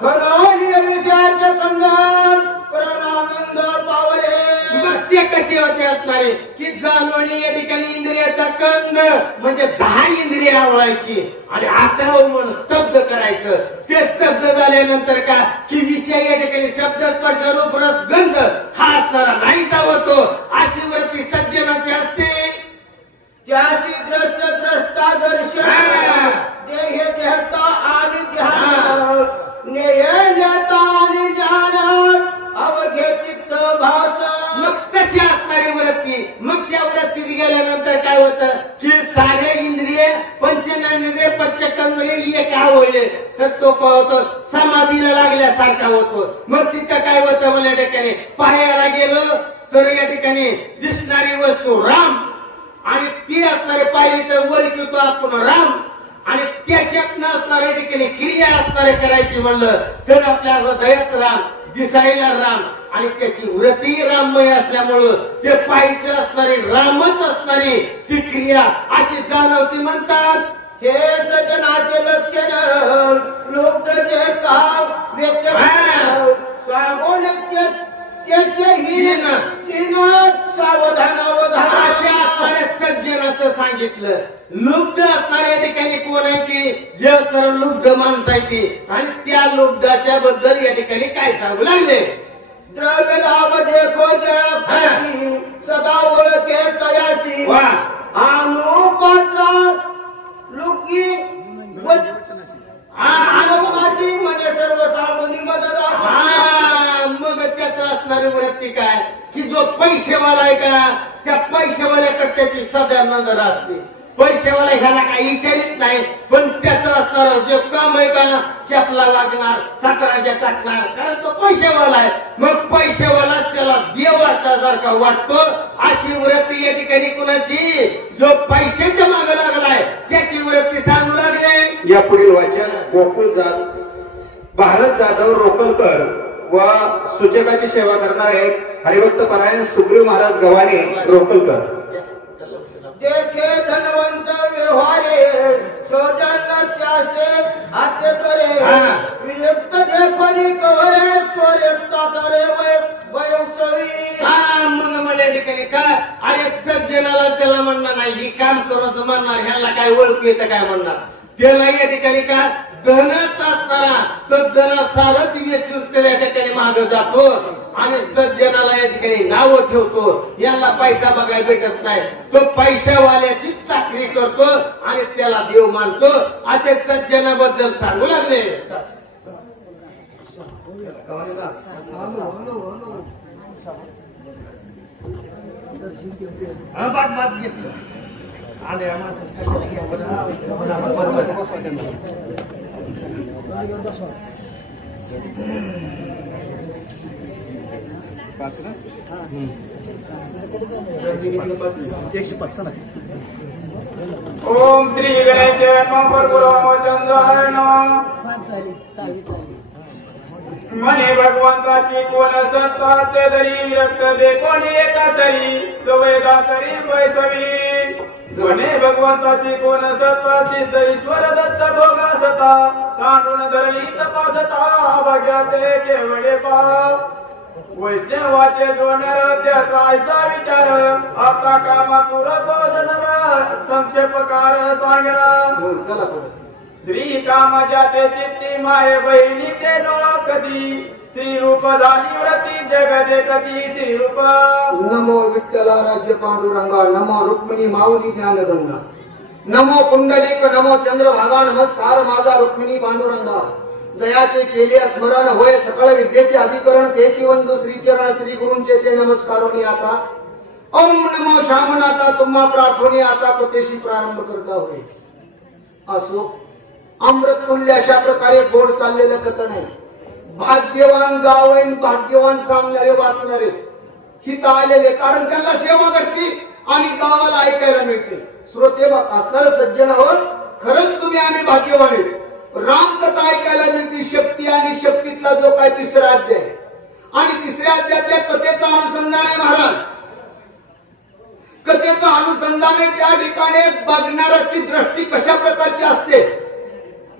खननीय विषयाचे खंडन परमानंद पावले. मग ते कसे होते असणारे की जाणवणी या ठिकाणी इंद्रियाचा कंद म्हणजे 10 इंद्रिय आवडायची आणि 11 मन स्तब्ध करायचं. ते स्तब्ध झाल्यानंतर का की विषय या ठिकाणी शब्द स्पर्श रूप रस गंध हा असणारा नाही जावतो. अशी वृत्ती सज्जनाची असते. त्याची द्रष्ट द्रष्टा दर्शन देह देहता आणि ध्यान नेय नेता आणि ज्ञान अवघे चित्त भाषा. मग तशी असणारी वृत्ती मग त्या वृत्तीत गेल्यानंतर काय होतं की सारे इंद्रिय पंचेंद्रिय पंचकर्मेंद्रिय काय होईल तर तो होतो समाधीला लागल्यासारखा होतो. मग तिथं काय होतं मला ठिकाणी पाहायला गेलो तर या ठिकाणी दिसणारी वस्तू राम आणि ती असणारे पाहिली तर ओळखतो आपण राम आणि त्याच्यात असणाऱ्या ठिकाणी क्रिया असणारे करायची म्हणलं तर आपल्या हृदयात राम दिसायला राम आणि त्याची वृत्ती राममय असल्यामुळं ते पाहिजे असणारी रामच असणारी ती क्रिया अशी जाणवती म्हणतात. हे सज्जनाचे लक्षण लोक जे काम सांगून त्याचेही सावधान अशा असणाऱ्या सज्जनाचं सांगितलं. लुब्ध असणाऱ्या ठिकाणी कोण आहे ती जे लुब्ध माणूस आहे ती आणि त्या लुब्धाच्या बद्दल या ठिकाणी काय सांगू लागले. द्रव्य लाभ देखो जयासी सदा ओळखे तयासी अनुपात्र लुकी अनुपमाची म्हणजे सर्व सामान्य मदत. मग त्याचं असणारी वृत्ती काय की जो पैसेवाला आहे का त्या पैसेवाल्याकडे त्याची सदा नजर असते. पैसेवाला ह्याला काही विचारित नाही पण त्याचं असणार जे काम आहे का चपला लागणार साखराच्या टाकणार कारण तो पैसेवाला आहे. मग पैसेवालाच त्याला देवाचा सारखा वाटतो. अशी वृत्ती या ठिकाणी कुणाची जो पैशाच्या मागे लागलाय त्याची वृत्ती सांगू लागले. या पुढील वाचन गोकुळ भारत जाधव रोकलकर व सूचकाची सेवा करणारे हरिभक्त परायण सुग्रीव महाराज गव्हाणे रोकलकर. देखे धनवंत व्यवहारे शोधन त्यासे हाते करे विरक्त देखोनी कवरे स्वरेता करे वयसवी. मग मला ठिकाणी काय अरे सज्जनाला त्याला म्हणणार नाही ही काम करत म्हणणार ह्याला काय ओळखू येतं काय म्हणणार त्याला या ठिकाणी का धनच असताना तर धन सारच वेचून या ठिकाणी मागे जातो आणि सज्जनाला या ठिकाणी नाव ठेवतो. याला पैसा बघायला भेटत नाही तो पैशावाल्याची चाकरी करतो आणि त्याला देव मानतो. असे सज्जनाबद्दल सांगू लागले. बात घेतलं आले आम्हाला कशाला घ्या बरोबर ओम श्री गणेश रामचंद्राय नमः. म्हणे भगवंताची कोण सत्ता ते तरी विरक्त दे कोणी एका तरी सवयदा तरी वैसवी. म्हणे भगवंताची कोण सत्ता सिद्ध ईश्वर दत्त भोगा सता सांडून धरली तपासता भाग्याते केवळे पाव. वैष्णवाचे जोडणार त्याचा ऐसा विचार आता कामा पुरतो जनरा संक्षेपकार सांगणार. श्री काम ज्याचे चित्ती माये बहिणी ते डोळा कधी श्री रूप झाली व्रती जगदे कधी श्री रूप. नमो विठ्ठला राज्य पांडुरंगा नमो रुक्मिणी माऊली ज्ञानगंगा नमो पुंडलिक नमो चंद्रभागा नमस्कार माझा रुक्मिणी पांडुरंगा. जयाचे केले स्मरण होय सकळ विद्येचे अधिकरण तेची वंदू श्रीचरण श्री गुरूंचे ते नमस्कारोनी आता. ओम नमो श्यामनाथा तुम्हा प्रार्थोनी आता कथेशी प्रारंभ करता होय. असो अमृत तुल्य अशा प्रकारे गोड चाललेलं कथन आहे. भाग्यवान गावईन भाग्यवान सांगणारे वाचणारे हित आलेले कारण त्यांना सेवा घडती आणि गावाला ऐकायला मिळते. श्रोते असणारे सज्जन आहोत खरंच तुम्ही आम्ही भाग्यवान आहेत. रामकथा ऐकायला मिळते शक्ती आणि शक्तीतला जो काय तिसरा अध्याय आणि तिसऱ्या अध्यायातल्या कथेचा अनुसंधान आहे महाराज. कथेचं अनुसंधान आहे त्या ठिकाणी बघणाऱ्याची दृष्टी कशा प्रकारची असते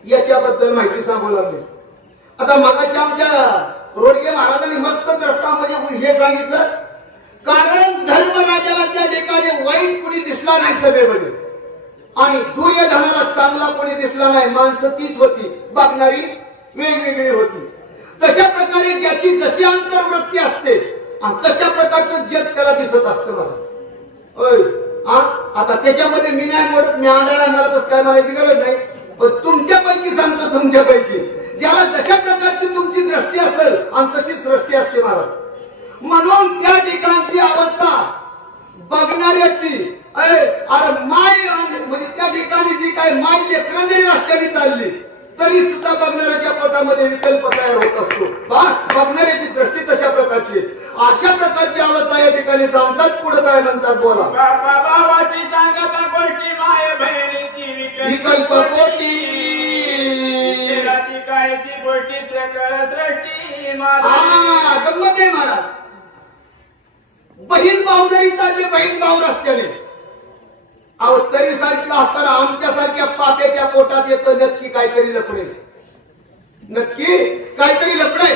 याच्याबद्दल माहिती सांगू लागली. आता मगाशी आमच्या रोडगे महाराजांनी मस्त दृष्टांमध्ये हे सांगितलं कारण धर्मराजाला त्या ठिकाणी वाईट कुणी दिसला नाही सभेमध्ये आणि दुर्योधनाला चांगला कोणी दिसला नाही. माणसं तीच होती बघणारी वेगवेगळी होती. तशा प्रकारे ज्याची जशी अंतर्वृत्ती असते तशा प्रकारचं जग त्याला दिसत असतं मला. आता त्याच्यामध्ये मी नाही म्हणत मी आंधळा मला तसं काय म्हणायची गरज नाही पण तुमच्यापैकी सांगतो तुमच्यापैकी ज्याला जशा प्रकारची तुमची दृष्टी असेल आणि तशी सृष्टी असते महाराज. म्हणून त्या ठिकाणची अवस्था बघणाऱ्याची अरे माय म्हणजे त्या ठिकाणी जी काय माय लेकरं जरी रस्त्याने चालली तरी सुद्धा बघणाऱ्याच्या पोटामध्ये विकल्प तयार होत असतो. बघणाऱ्याची दृष्टी तशा प्रकारची अशा प्रकारची अवस्था या ठिकाणी सांगतात. पुढे काय म्हणतात बोला. बाबाची सांगता गोष्टी माय बहिणीची विकल्प कोटी कायची गोष्टी सृष्टी गंमत आहे महाराज. बहीण भाऊ जरी चालले बहीण भाऊ रस्त्याने अहो तरी सारखी असताना आमच्यासारख्या पाप्याच्या पोटात येतं नक्की काहीतरी लपडे नक्की काहीतरी लपडे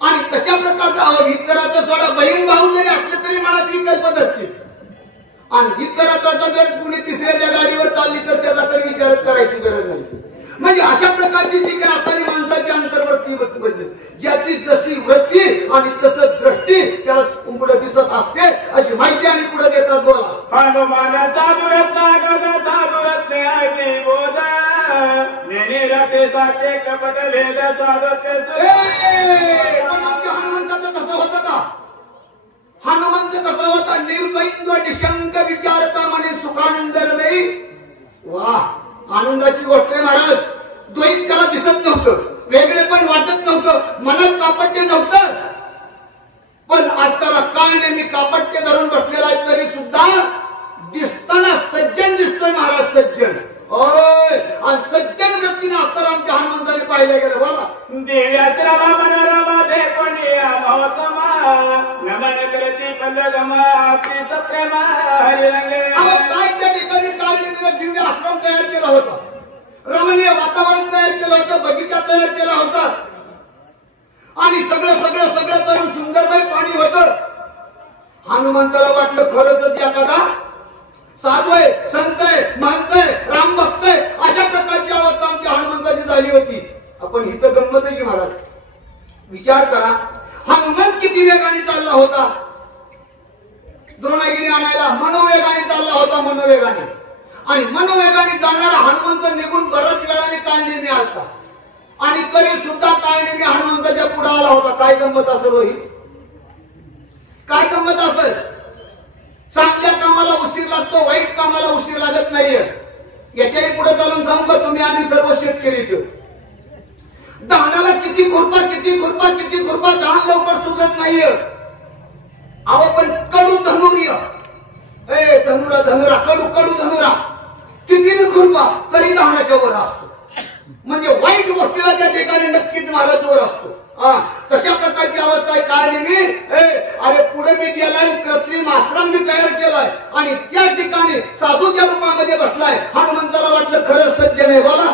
आणि तशा प्रकारचा इतराचा सोडा बहीण भाऊ जरी असले तरी मनात विकल्प धरतील आणि इतराचा जर कुणी तिसऱ्याच्या गाडीवर चालली तर त्याचा तर विचारच करायची गरज नाही. म्हणजे अशा प्रकारची जी काय आपली माणसाची अंतर्वृत्ती बदल ज्याची जशी वृत्ती आणि तसं दृष्टी त्याला पुढे दिसत असते अशी माहिती आणि पुढे देतात. बोला. हनुमानाचा कपट भेद हनुमंताचं कसं होतं का हनुमंत कसा होता निर्भय निशंक विचारता म्हणे सुखानंद हृदय. वा आनंदाची गोष्ट आहे महाराज. द्वैत त्याला दिसत नव्हतं वेगळे पण वाटत नव्हतं मनात कापट्य नव्हतं पण आज त्याला काळ नेहमी कापट्य धरून बसलेला आहे तरी सुद्धा दिसताना सज्जन दिसतोय महाराज. सज्जन होय आणि सज्जन व्यक्तीने असताना आमच्या हनुमंताने पाहिलं गेलं. बोला. देव्यात्रा मनोरमा दे कोणी अमोतमा नमन करती पंजगमा प्रेमा हरिरंगे. काय त्या ठिकाणी काळ दिव्य आश्रम तयार केला होता रमणीय वातावरण तयार केलं होतं बगीचा तयार केला होता आणि सगळं सगळं सगळं करून सुंदरमय पाणी होतं. हनुमंताला वाटलं खरंच एखादा साधू आहे संत आहे महंत आहे राम भक्त आहे अशा प्रकारची अवस्था आमच्या हनुमंताची झाली होती. आपण इथं गंमत आहे की महाराज विचार करा हनुमंत किती वेगाने चालला होता द्रोणागिरी आणायला मनोवेगाने चालला होता मनोवेगाने आणि मनोवेगाने जाणारा हनुमंत निघून बऱ्याच वेळाने काळनेमी आलता आणि तरी सुद्धा काळनेमी हनुमंताच्या पुढे आला होता. काय गंमत असेल होई काय गंमत असेल लागतो, वाईट कामाला उशीर लागत नाहीये. याच्याही पुढे चालून सांगू का तुम्ही आम्ही सर्व शेतकरी इथं धानाला किती खुरपा धान लवकर सुकत नाहीये. अहो पण कडू धनुर्य धनुरा कडू धनुरा किती बी खुरपा तरी धानाच्या वर असतो. म्हणजे वाईट गोष्टीला त्या ठिकाणी नक्कीच महाराज वर असतो. तशा प्रकारची अवस्था आहे. काय नेहमी अरे पुढे मी गेलाय, कृत्रिम आश्रम मी तयार केलाय आणि त्या ठिकाणी साधूच्या रूपामध्ये बसलाय. हनुमंताला वाटलं खरंच सज्जन आहे. बोला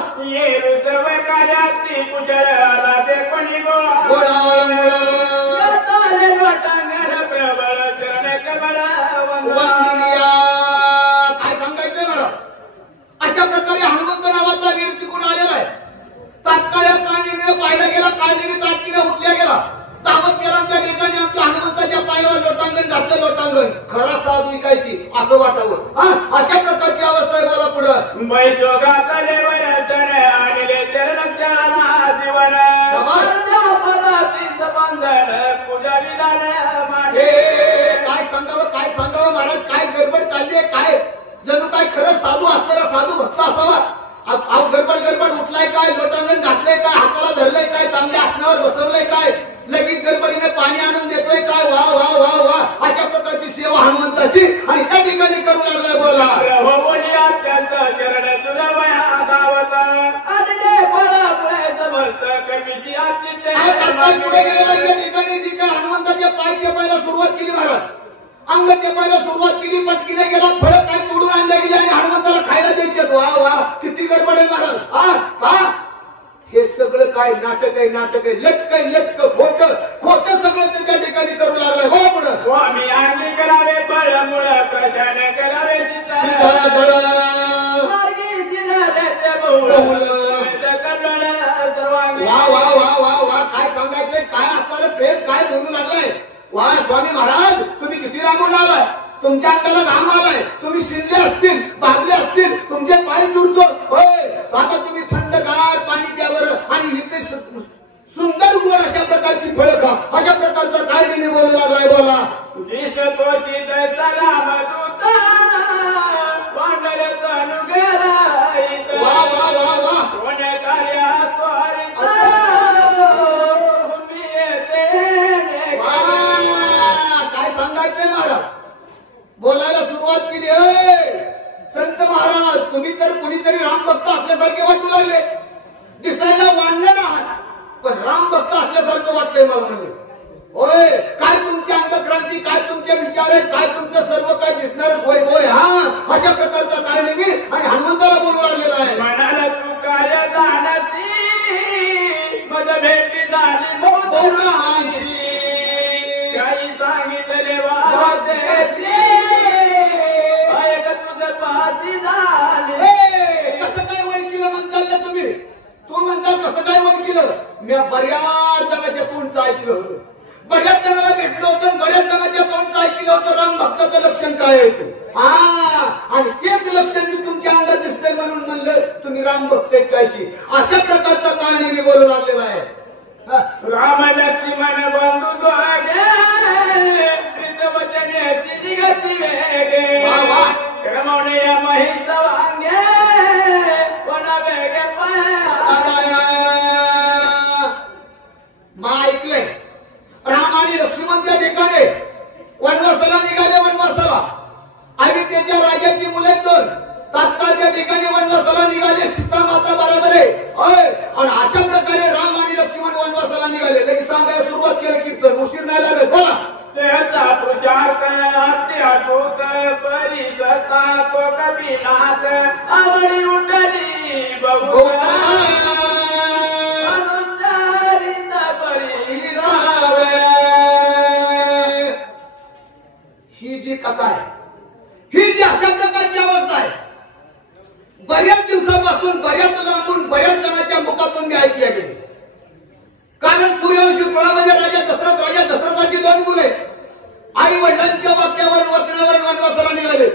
काय सांगायचंय मला. अशा प्रकारे हनुमंत नावाचा वीर तिकडून आलेला आहे. तात्काळ काळजीने पाहिला गेला, काळजीने ताटकीने उठल्या गेला, धावत गेला. त्या ठिकाणी आमच्या हनुमंताच्या पायावर लोटांगण घातलं. लोटांगण खरा साधू काय की असं वाटावं. अशा प्रकारची अवस्था आहे. बोला पुढं काय सांगावं महाराज. काय गडबड चालली आहे. काय जणू काय खरंच साधू असणारा साधू भक्त असावा. गडबड उठलाय काय, लोटांगण घातलंय काय, हाताला धरलंय काय, चांगल्या आसनावर बसवलंय काय, लगेच गडबडीने पाणी आणून देतोय काय. वा वा वा वा अशा प्रकारची सेवा हनुमंताची आणि त्या ठिकाणी करू लागलाय. बोला पुढे गेलेला त्या ठिकाणी जी काय हनुमंताच्या पाय चेपायला सुरुवात केली महाराज, अंग चेपायला सुरुवात केली. पटकीने गेला, फळ काय तोडून आणल्या गेली आणि हनुमंताला खायला द्यायचे. वा वा किती गडबड आहे महाराज. का हे सगळं काय नाटक आहे. लटक खोट सगळं त्या ठिकाणी करू लागलाय. हो पुढं स्वामी आज्ञे करावे फळमुळ कशाने करावे वा काय सांगायचंय. काय आपल्याला प्रेम काय बोलू लागलाय. वा स्वामी महाराज तुम्ही किती राबून आलाय. तुमच्या अंगाला घाम आलाय. तुम्ही शिंदे असतील, भागले असतील, तुमचे पाय जुडतो. होय आता तुम्ही थंडगार पाणी प्यावर आणि इथे सुंदर गोड अशा प्रकारची फळं खा. अशा प्रकारचं काय नेहमी बोलू लागलाय. बोला वा वा वा वा काय सांगायचंय महाराज. बोलायला सुरुवात केली. संत महाराज तुम्ही तर कुणीतरी रामभक्त असल्यासारखे वाटू लागले. दिसायला वाढणार आहात पण रामभक्त असल्यासारखं वाटतंय मला. म्हणजे होय काय तुमची अंतक्रांती, काय तुमचे विचार आहे, काय तुमचं सर्व काय दिसणारच होय. होय अशा प्रकारचा काय नेहमी आणि हनुमंताला बोलू लागलेला आहे. म्हणाला तू काय जाणती मज भेटी झाली मोठी काही सांगितले तुझं पाठी झाले. कसं काय वय केलं म्हणताल ना तुम्ही. तू म्हणताल कसं काय वय केलं. मी बऱ्याच जणांच्या तोंडचं ऐकलं होतं, बऱ्याच जणांना भेटलं होतं, बऱ्याच जणांच्या तोंडचं ऐकलं होतं. राम भक्ताचं लक्षण काय येतं आणि तेच लक्षण मी तुमच्या अंगात दिसतंय म्हणून म्हणलं तुम्ही राम भक्त आहेत काय की. अशा प्रकारचा कहाणी मी बोलू लागलेला आहे. राम लक्ष्मण बंधू प्रीतवचने सिद्धी गती वेगे क्रमवणे या महित वांगे वना वेगे मा ऐकलंय. राम आणि लक्ष्मण त्या ठिकाणी वनवासाला निघाले. वनवासाला आणि त्याच्या राजाची मुले दोन तात्काळ त्या ठिकाणी वनवासाला निघाले. सीता माता बरोबर आहे. आणि अशा प्रकारे राम आणि लक्ष्मण वनवासाला निघाले. लगेच सांगायला सुरुवात केलं कीर्तन. उशीर नाही लागत. बोला त्याचा पुजात अत्याटूत परिसता तो कपिनाथ आवडी उठली बहु अनुच्चारित परिरावे. ही जी कथा आहे, ही जी अशा प्रकारची अवस्था आहे, बऱ्याच दिवसापासून बऱ्याच लांबून बऱ्याच जणांच्या मुखातून मी ऐकल्या गेली. कारण सूर्यवंशी कुळामध्ये राजा दशरथाची दोन मुले आई वडिलांच्या वाक्यावर वचनावर वनवासाला निघाले.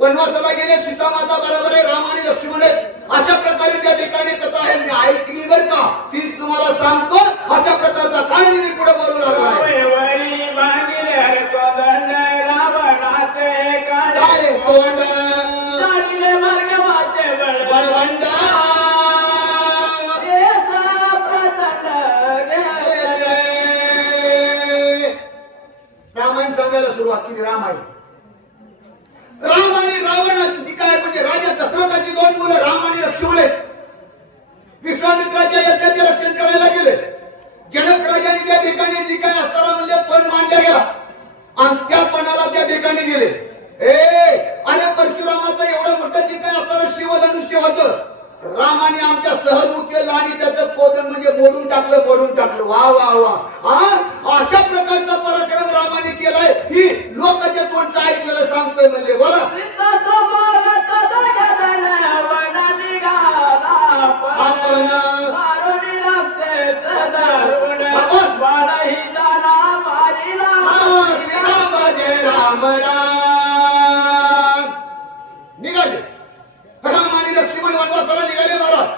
वनवासाला गेले. सीता माता बरोबर आहे, राम आणि लक्ष्मण आहेत. अशा प्रकारे त्या ठिकाणी कथा आहे. मी ऐकली बर का, तीच तुम्हाला सांगतो. अशा प्रकारचा काय मी पुढे बोलू लागला. तोंड जाणीले मार्गवाचे बळवंड एका प्रचंड रामायण सांगायला सुरुवात केली. राम आणि रावणाची काय म्हणजे राजा दशरथाची दोन मुलं राम आणि लक्ष्मण आहेत. विश्वामित्राच्या यज्ञाचे रक्षण करायला गेले. जनक राजाने त्या ठिकाणी जी काय अस्तरामध्ये पण मांडला गेला आणि त्या पणाला त्या ठिकाणी गेले. अरे परशुरामाचं एवढं मोठं जे काय अस्त्र शिवधनुष्य होतं रामाने आमच्या सहज उचललं आणि त्याचं पोतन म्हणजे मोडून टाकलं. वा वा वा. अशा प्रकारचा पराक्रम रामाने केलाय. ही लोकांच्या तोंडचं ऐकलेलं सांगतोय म्हणले. बोला राम राम निघाले. राम आणि लक्ष्मण वनवासाला निघाले महाराज.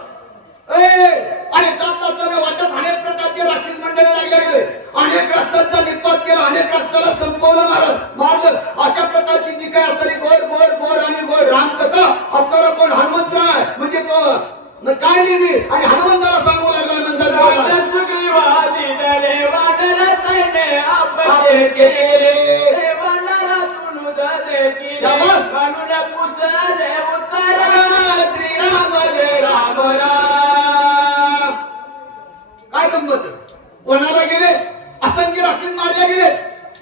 आणि जाताना वाटत अनेक प्रकारचे राक्षस मंडळ लागले. अनेक राष्ट्रांचा निपात केला. अनेक राष्ट्राला संपवलं मारलं. अशा प्रकारची जी काय तरी गोड आणि रामकथा असताना कोण हनुमंतराय म्हणजे काय नेहमी आणि हनुमंताला सांगू लागला म्हणतात राम राम. काय गंमत कोणाला गेले असंख्य राक्षस मारले गेले.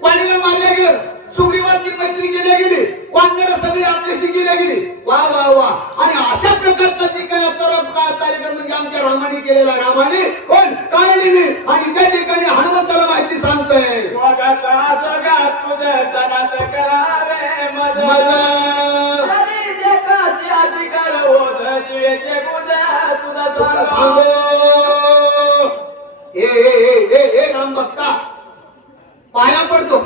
वाणीला मारले गेले. सुग्रीवाची मैत्री केली गेली. वानर सगळी आपल्याशी केली गेली. वा वा वा. आणि अशा प्रकारचा जे काय कार्यक्रम म्हणजे आमच्या रामाने केलेला. रामाने कोण काळली आणि त्या ठिकाणी हनुमंताला माहिती सांगतोय राम भक्ता पाया पडतो.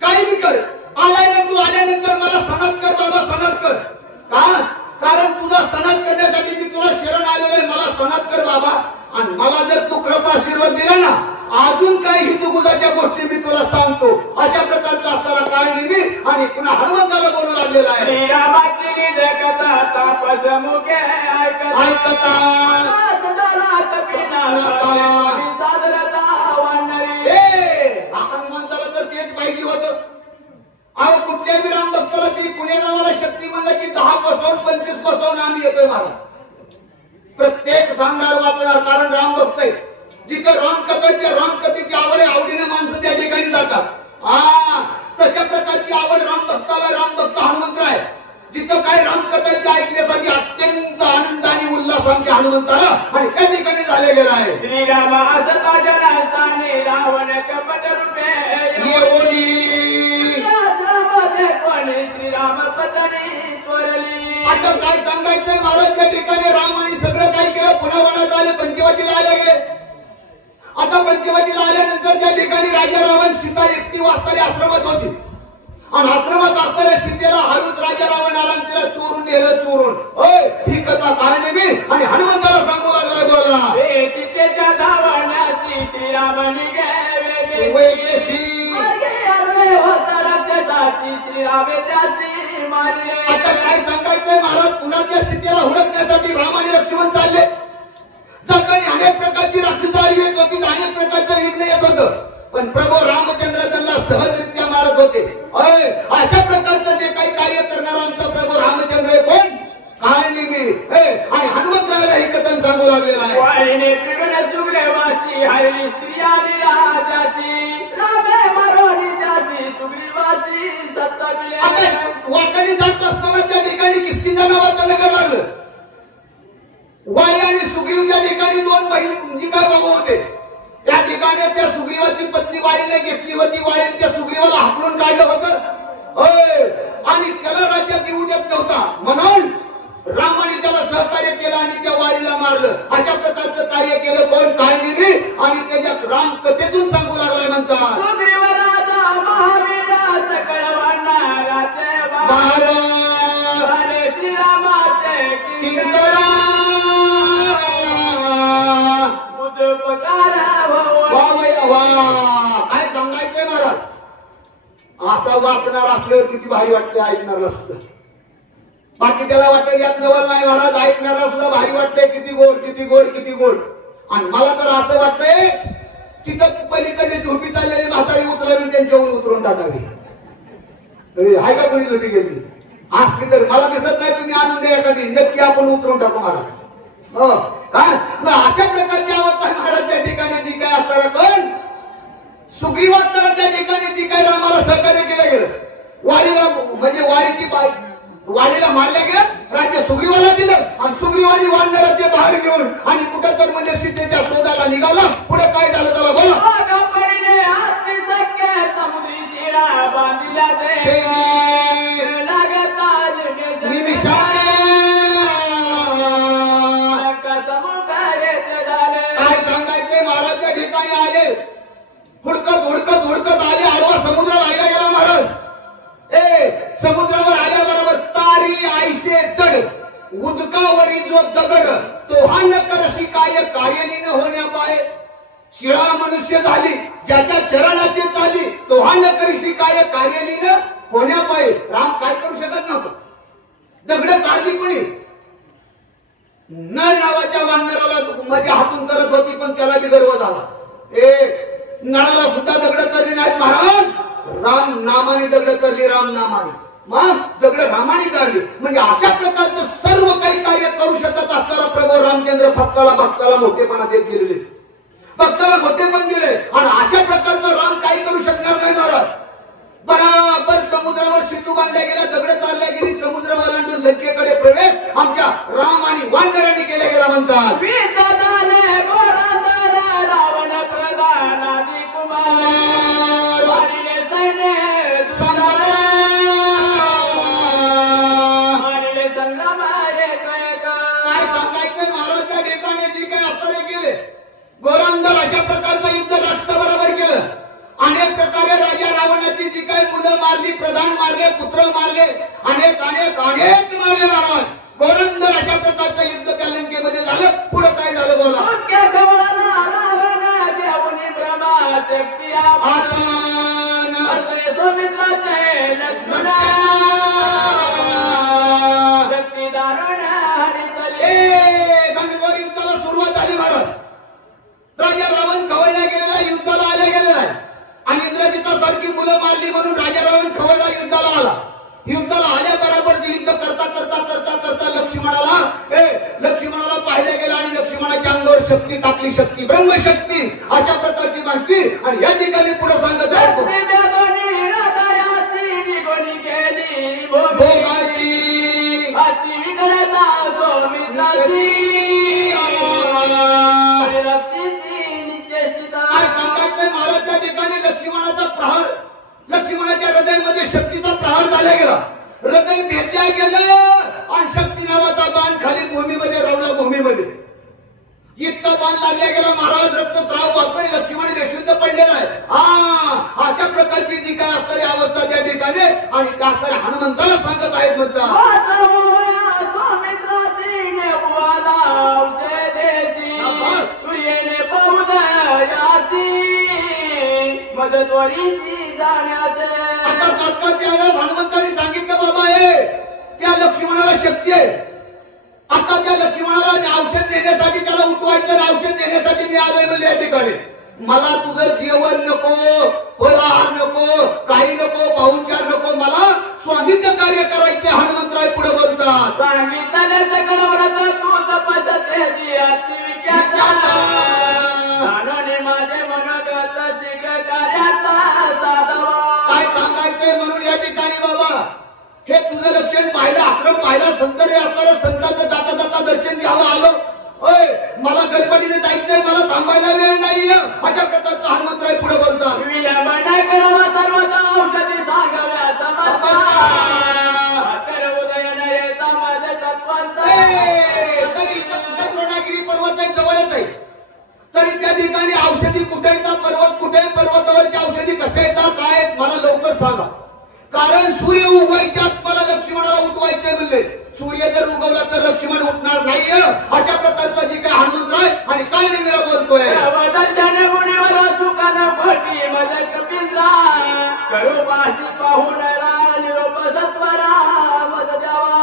काही बी कर. आल्यानंतर मला सनात कर बाबा. सनात कर. का कारण तुझा सनात करण्यासाठी मी तुला शरण आलेलो आहे. मला सनात कर बाबा. आणि मला जर तू कृपा आशीर्वाद दिला ना अजून काही हितगुजाच्या गोष्टी मी तुला सांगतो. अशा प्रकारचा असताना काढली मी आणि पुन्हा हनुमंताला बोलू लागलेला आहे. हनुमंताला तर तेच पाहिजे होतं. अहो कुठल्याही राम भक्ताला की पुणे गावाला शक्ती म्हणलं की 10 पासून 25 पासून आम्ही येतोय महाराज. प्रत्येक सांगणार वाचणार कारण राम भक्त आहे. जिथं रामकथेच्या रामकथेची आवड आहे आवडीने माणसं त्या ठिकाणी जातात. तशा प्रकारची आवड राम भक्त हनुमंत आहे. जिथं काय रामकथेची ऐकण्यासाठी अत्यंत आनंद आणि उल्हास आमच्या हनुमंताला आणि त्या ठिकाणी झाले गेला आहे. श्रीराम रावण कपट रूपे श्रीराम पत्नी चोरली. आता काय सांगायचंय महाराज त्या ठिकाणी रामाने सगळं काय केलं. पुन्हा वनात आले. पंचवटीला आले गेले. आता पंचवटीला आल्यानंतर त्या ठिकाणी राजा रावण सीता एकटी वाचताना आश्रमात होती आणि आश्रमात असताना सीतेला हळूच राजा रावण आला तिला चोरून नेलं. ही कथा कारणे मी आणि हनुमंताला सांगू लागला. बोला सीतेच्या धावण्याची श्रीरामनी आता काय सांगायचंय महाराज पुन्हा त्या सीतेला हुडकण्यासाठी राम आणि लक्ष्मण चालले. जाताना अनेक प्रकारची राक्षस आडवी येत होती. अनेक प्रकारचं विघ्न येत होतं. पण प्रभू रामचंद्र त्यांना सहजरित्या मारत होते. अशा प्रकारचं जे काही कार्य करणारा आमचा प्रभू रामचंद्र कोण काय नेहमी आणि हनुमंतराला हे कथन सांगू लागलेलं आहे. हरली स्त्री आणि राजाची रामे मरोनीची सुग्रीवाची सत्ता वाटाने जात असताना त्या ठिकाणी किष्किंधा नावाचं नगर लागलं. वाई आणि सुग्रीव त्या ठिकाणी 2 बहीण जी काय भाऊ होते. त्या ठिकाणी त्या सुग्रीवाची पत्नी वाळीने घेतली होती. वाळीच्या सुग्रीवाला हाकलून काढलं होतं आणि त्याला राज्यात येऊ देत नव्हता म्हणून रामाने त्याला सहकार्य केलं आणि त्या वाळीला मारलं. अशा प्रकारचं कार्य केलं कोण काळजीने आणि त्याच्या राम कथेतून सांगू लागलाय म्हणतात. काय सांगायचंय महाराज असा वाचणार असल्यावर किती भारी वाटते ऐकणार असतं. बाकी त्याला वाटतं यात नवल नाही महाराज, ऐकणार असलं भारी वाटतंय, किती गोड किती गोड किती गोड. आणि मला तर असं वाटतंय तिथं पलीकडे झोपी चाललेली म्हातारी उचलावी त्यांच्यावर उतरून टाकावी. हाय का कोणी झोपी गेली आज तर मला दिसत नाही, तुम्ही आणून द्या एखादी, नक्की आपण उतरून टाकू महाराज. हो अशा प्रकारची अवस्था महाराज त्या ठिकाणी जी काय असताना कोण सुग्रीवाला त्या ठिकाणी जी काय रामाला सहकार्य केलं गेलं, वाळीला म्हणजे वाळीला मारल्या गेलं, राज्य सुग्रीवाला दिलं आणि सुग्रीवानी वानराचे बाहेर घेऊन आणि कुठं तर म्हणजे सीतेच्या शोधाला निघाला. पुढे काय झालं त्याला बोला. काय सांगायचे महाराज त्या ठिकाणी आले, हुडकत आले, आडवा समुद्र लागला गेला महाराज. समुद्रावर आल्याबरोबर तारी आयशे चढ उदकावरी जो दगड तो हा न करशी काय कार्यली न होण्या पाय. शिळा मनुष्य झाली ज्याच्या चरणाचे चाली तो हा न करशी काय कार्यली न होण्या पाय. राम काय करू शकत नव्हतं, दगड काढली कोणी. नळ नावाच्या वानराला म्हणजे हातून करत होती पण त्याला बी गर्व झाला. नळाला सुद्धा दगड करली नाहीत महाराज, राम नामाने दगड करली, राम नामाने. मग दगड रामाने काढली. म्हणजे अशा प्रकारचं सर्व काही कार्य करू शकत असताना प्रभू रामचंद्र भक्ताला मोठेपणा देत गेलेले, भक्ताला मोठेपण दिले. आणि अशा प्रकारचं राम काही करू शकणार नाही महाराज. बराबर समुद्रावर शिट्टू बांधल्या गेल्या, दगड काढल्या गेली, समुद्र ओलांडून लंकेकडे प्रवेश आमच्या राम आणि वानरांनी केला गेला म्हणतात. रावण प्रधान आदी कुमार काय सांगायचंय महाराज त्या ठिकाणी जी काय अत्तरे केले. गोरंदर अशा प्रकारचं युद्ध राक्षसाबरोबर केलं. अनेक प्रकारे राजा रावणाची जी काही मुलं मारली, प्रधान मारले, पुत्र मारले, अनेक अनेक अनेक मारले महाराज. गोरंदर अशा प्रकारचं युद्ध त्या लंकेमध्ये झालं. पुढे काय झालं बोला. गणगोर युद्धाला सुरुवात झाली महाराज. राजा रावण खवळला गेलेला, युद्धाला आल्या गेलेला आहे. आणि इंद्रजितासारखी मुलं मारली म्हणून राजा रावण खवळला युद्धाला आला. युद्धाला आल्याबरोबर युद्ध करता करता करता करता लक्ष्मणाला पाहिलं गेलं आणि लक्ष्मणाच्या अंगावर शक्ती टाकली, शक्ती ब्रह्मशक्ती अशा प्रकारची माहिती. आणि या ठिकाणी पुढे सांगत आहे काय सांगायचंय महाराज त्या ठिकाणी लक्ष्मणाचा प्रहार, लक्ष्मणाच्या हृदयामध्ये शक्तीचा प्रहार झाला गेला. हृदय भेटल्या गेलं आणि शक्ती नावाचा बाण खाली भूमीमध्ये रवला. भूमीमध्ये इतका बाण लागल्या गेला महाराज, रक्तस्राव वाचतोय, लक्ष्मण बेशुद्ध पडलेला आहे. अशा प्रकारची जी काय असणारी अवस्था त्या ठिकाणी. आणि त्या असणाऱ्या हनुमंताला सांगत आहेत म्हणतात आता तात्काळ त्यावेळेस हनुमंतांनी सांगितलं बाबा हे त्या लक्ष्मणाला शक्ती आहे. आता त्या लक्ष्मणाला औषध देण्यासाठी, त्याला उठवायचं औषध देण्यासाठी मी आलोय म्हणजे या ठिकाणी. मला तुझं जेवण नको, फळाहार नको, काही नको, पाहुणचार नको, मला स्वामीचं कार्य करायचं. हनुमंतराय पुढे बोलतात काय सांगायचंय म्हणून या ठिकाणी बाबा हे तुझं लक्षण पाहिलं, आश्रम पाहिला, संत रे आपल्याला संतांचं जाता जाता दर्शन घ्यावं आलं. होय मला गणपतीने जायचंय, मला थांबायला वेळ नाही. अशा प्रकारचं हनुमंतराय पुढे बोलतात द्रोणागिरी पर्वत जवळच आहे. तरी त्या ठिकाणी औषधी कुठे येतात, पर्वत कुठे, पर्वतावरची औषधी कशा येतात काय मला लवकर सांगा. कारण सूर्य उगवायच्यात मला लक्ष्मणाला उठवायचे म्हणले. सूर्य जर उगवला तर लक्ष्मण उठणार नाही. अशा प्रकारचा जी काय हनुमंतराय आणि काय नेहमीला बोलतोय करू पाशी पाहून निरोप सत्वरा मद द्यावा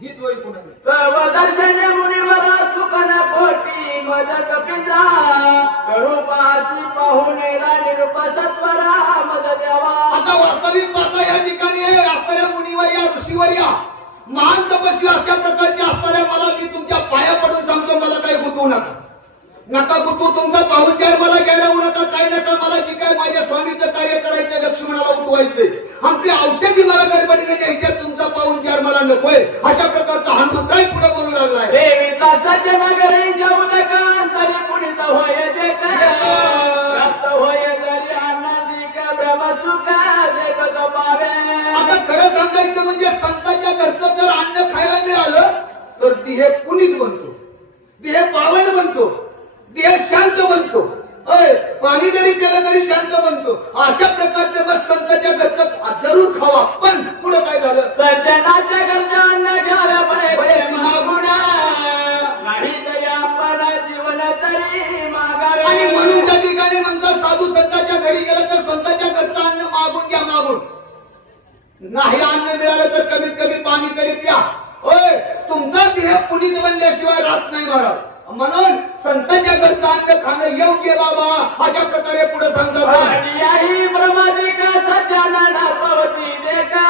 हीच वय पुन्हा सर्वदर्शने मुनिवरा सुकन पोटी मद कपिता करू पाशी पाहून निरोप सत्वरा मद द्यावा. आता वास्तविक पाहता या ठिकाणी असणाऱ्या मुनीवर या ऋषीवर या महान तपस्वी अशा प्रकारच्या असणाऱ्या मला मी तुमच्या पाया पडून सांगतो मला काही गुंतवू नका. नका गुंतवू तुमचा पाहुणचार मला घ्यायला होऊ नका. काय नका मला जी काय माझ्या स्वामीचं कार्य करायचं लक्ष्मणाला उठवायचंय आमचे औषधी मला गडबडीने द्यायच्या तुमचा पाहुणचार मला नकोय अशा प्रकारचा हनुमंतराय पुढे बोलू लागलाय. देविता सज्जनगरी जाऊ नका तरी पुढीत होय जे प्राप्त होय जरी आनंदिक ब्रह्मसुख देखत पावे. आता खरं सांगायचं म्हणजे संतांच्या घरचं जर अन्न खायला मिळालं तर देह पुनीत बनतो, देह पावन बनतो, देह शांत बनतो. पाणी जरी केलं तरी शांत बनतो. अशा प्रकारचं मग संतांच्या घरचं जरूर खावा. पण पुढे काय झालं सज्जनाच्या घरचं अन्न घ्यावे पडे मागुणा नाही तरी आपण जीवन तरी मागावे. आणि म्हणून त्या ठिकाणी म्हणतात साधू संतांच्या घरी गेलं तर संतांच्या घरचं अन्न मागून घ्या. मागून नाही अन्न मिळालं तर कमीत कमी पाणी तरी प्या. होय तुमचा देह पुनीत बनल्याशिवाय राहत नाही महाराज. म्हणून संतांच्या घरचं अन्न खाणं योग्य बाबा अशा प्रकारे पुढे सांगतात. याही ब्रह्मादिक सज्जनाला पवती देखा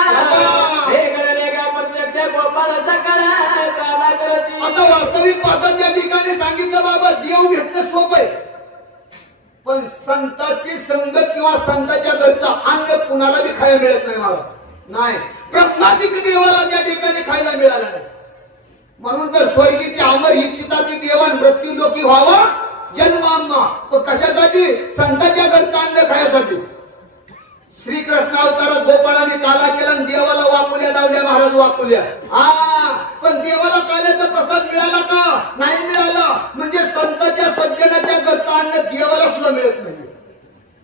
हे करले का प्रत्यक्ष गोपाळ सकळ काला करती. आता वास्तविक पाहता त्या ठिकाणी सांगितलं बाबा देव भेटणं सोपं आहे पण संतांची संगत किंवा संतांच्या घरचं अन्न कुणाला बी खायला मिळत नाही महाराज. नाही ब्रह्मादिक देवाला त्या ठिकाणी खायला मिळालं नाही. म्हणून तर स्वर्गीचे अमर इच्छिताची देवान मृत्यू लोकी व्हावा जन्माम्मा पण कशासाठी संतांच्या घरचं अन्न खायसाठी. श्रीकृष्ण अवतारात गोपाळाने काला केला देवाला वाकुल्या लावल्या महाराज वाकुल्या. पण देवाला काल्याचा प्रसाद मिळाला का नाही मिळाला म्हणजे संतांच्या सज्जनाच्या घरचं अन्न देवाला सुद्धा मिळत नाही.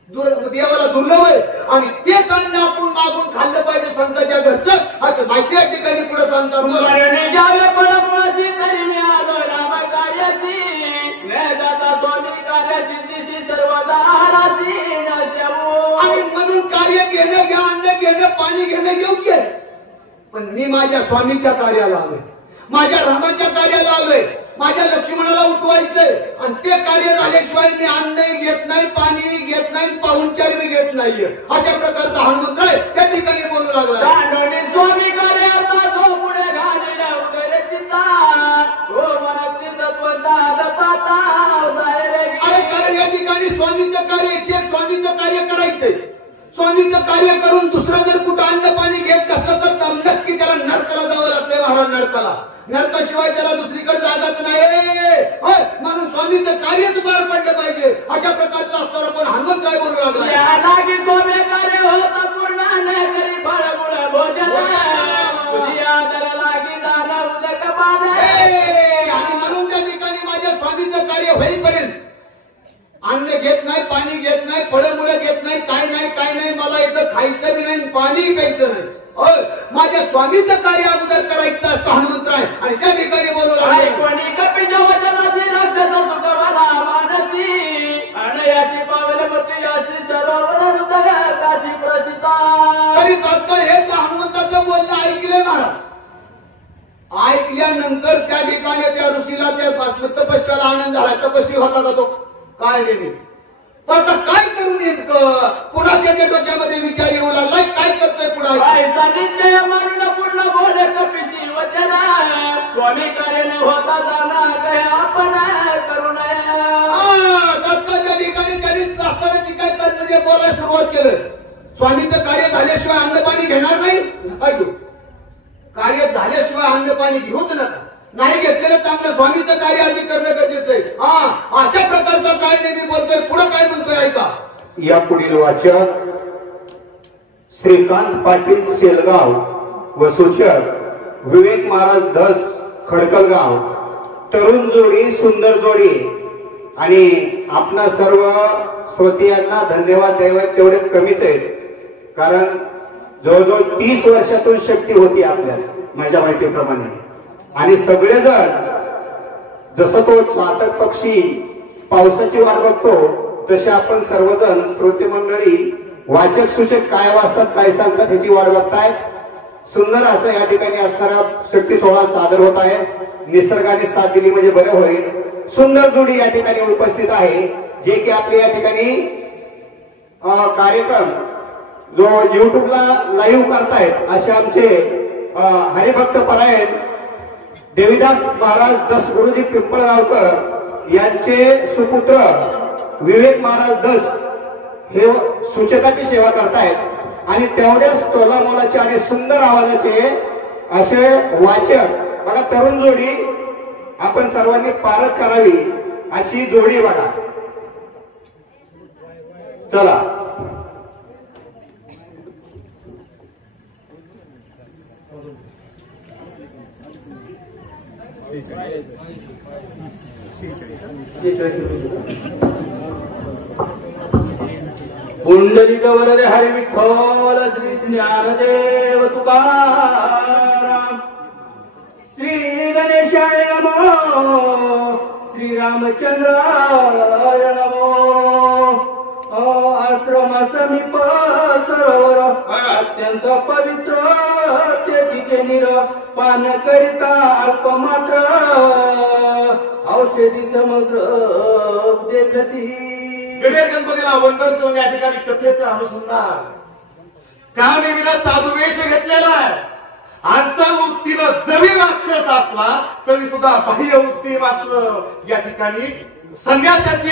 देवाला दुर्लभ आहे आणि तेच अन्न आपण मागून खाल्लं पाहिजे संतांच्या घरचं असं माहिती या ठिकाणी पुढे सांगतात. आणि म्हणून कार्य घेणं घ्या अन्न घेणं पाणी घेणं योग्य आहे पण मी माझ्या स्वामीच्या कार्याला आलोय, माझ्या रामाच्या कार्याला आलोय, माझ्या लक्ष्मणाला उठवायचंय आणि ते कार्य झाल्याशिवाय मी अन्नही घेत नाही, पाणी घेत नाही, पाहुणचार मी घेत नाहीये अशा प्रकारचा हनुमंतराय त्या ठिकाणी बोलू लागला. स्वामी कार्य तो पुढे घालीला उदय चिंता हो मला अरे कारण या ठिकाणी स्वामीचं कार्य जे स्वामीचं कार्य करायचंय स्वामीचं कार्य करून दुसरं जर कुठं अन्न पाणी घेत घातलं तर नक्की त्याला नरकाला जावं लागतंय महाराज. नरकाला नरकाशिवाय त्याला दुसरीकडे जागाच नाही. म्हणून स्वामीचं कार्यच पार पडलं पाहिजे अशा प्रकारचं असताना पण हनुमंत काय बोलू लागला. स्वामी कार्य होत पूर्ण नाही करी फळमुळ भोजन लागी जाणं उदक आणि म्हणून त्या ठिकाणी माझ्या स्वामीचं कार्य होईपर्यंत अन्न घेत नाही, पाणी घेत नाही, फळमुळं घेत नाही, काय नाही मला इथं खायचं बी नाही, पाणी प्यायचं नाही. माझ्या स्वामीचं कार्य अगोदर करायचं असं हनुमंत आहे आणि त्या ठिकाणी बोलू लागले. तरी तात्काळ हे हनुमंताचं बोलणं ऐकलंय महाराज. ऐकल्यानंतर त्या ठिकाणी त्या ऋषीला त्या तपस्याला आनंद झाला. तपस्वी होता का तो काय नाही पण आता काय करू नेमकं पुन्हा त्याच्या डोक्यामध्ये विचार येऊ लागलाय काय करतोय पुढे. पूर्ण बोले कपिसी वचना स्वामी कार्य न होता जाणार आपण करू नये. त्या ठिकाणी त्यांनी असताना ती काय करणं जे बोलायला सुरुवात केलं. स्वामीचं कार्य झाल्याशिवाय अन्न पाणी घेणार नाही नका घेऊ. कार्य झाल्याशिवाय अन्न पाणी घेऊच नका. नाही घेतलेलं चांगलं स्वामीचं कार्य आधी करणं गरजेचं आहे. अशा प्रकारचं काय नेहमी बोलतोय पुढे काय म्हणतोय ऐका. या पुढील वाचक श्रीकांत पाटील सेलगाव व सूचक विवेक महाराज धस खडकलगाव. तरुण जोडी सुंदर जोडी आणि आपणा सर्व श्रोत्यांना धन्यवाद द्यावे तेवढे कमीच आहेत कारण जवळजवळ 30 वर्षातून शक्ती होती आपल्याला माझ्या माहितीप्रमाणे आणि सगळेजण जसं तो चातक पक्षी पावसाची वाट बघतो तसे आपण सर्वजण श्रोते मंडळी वाचक सूचक काय वाचतात काय सांगतात ह्याची वाट बघतायत. सुंदर असं या ठिकाणी असणारा शक्ती सोहळा सादर होत आहे. निसर्गाने साथ दिली म्हणजे बरे होईल. सुंदर जोडी या ठिकाणी उपस्थित आहे जे की आपले या ठिकाणी कार्यक्रम जो युट्यूबला लाईव्ह करतायत असे आमचे हरिभक्त परायण देवीदास महाराज दस गुरुजी पिंपळगावकर यांचे सुपुत्र विवेक महाराज दस हे सूचकाची सेवा करतायत आणि तेवढ्याच तोला मोलाचे आणि सुंदर आवाजाचे असे वाचक बघा. तरुण जोडी आपण सर्वांनी पारख करावी अशी जोडी बघा. चला पुंडलिक वरदे हरी विठ्ठल श्री ज्ञानदेव तुकाराम श्री गणेशाय नमो श्री रामचंद्राय नमो. आश्रम समीप सरोवर अत्यंत पवित्र तेथे निर पान करिता अल्प मात्र औषधी समुद्र देखसी. गणेश गणपतीला वंदन करून या ठिकाणी कथेचं अनुसंधान काळनेमीला साधुवेश घेतलेला आहे. अंतर्वृत्तीनं जरी राक्षस असला तरी सुद्धा बाह्य वृत्ती मात्र या ठिकाणी संन्यासाची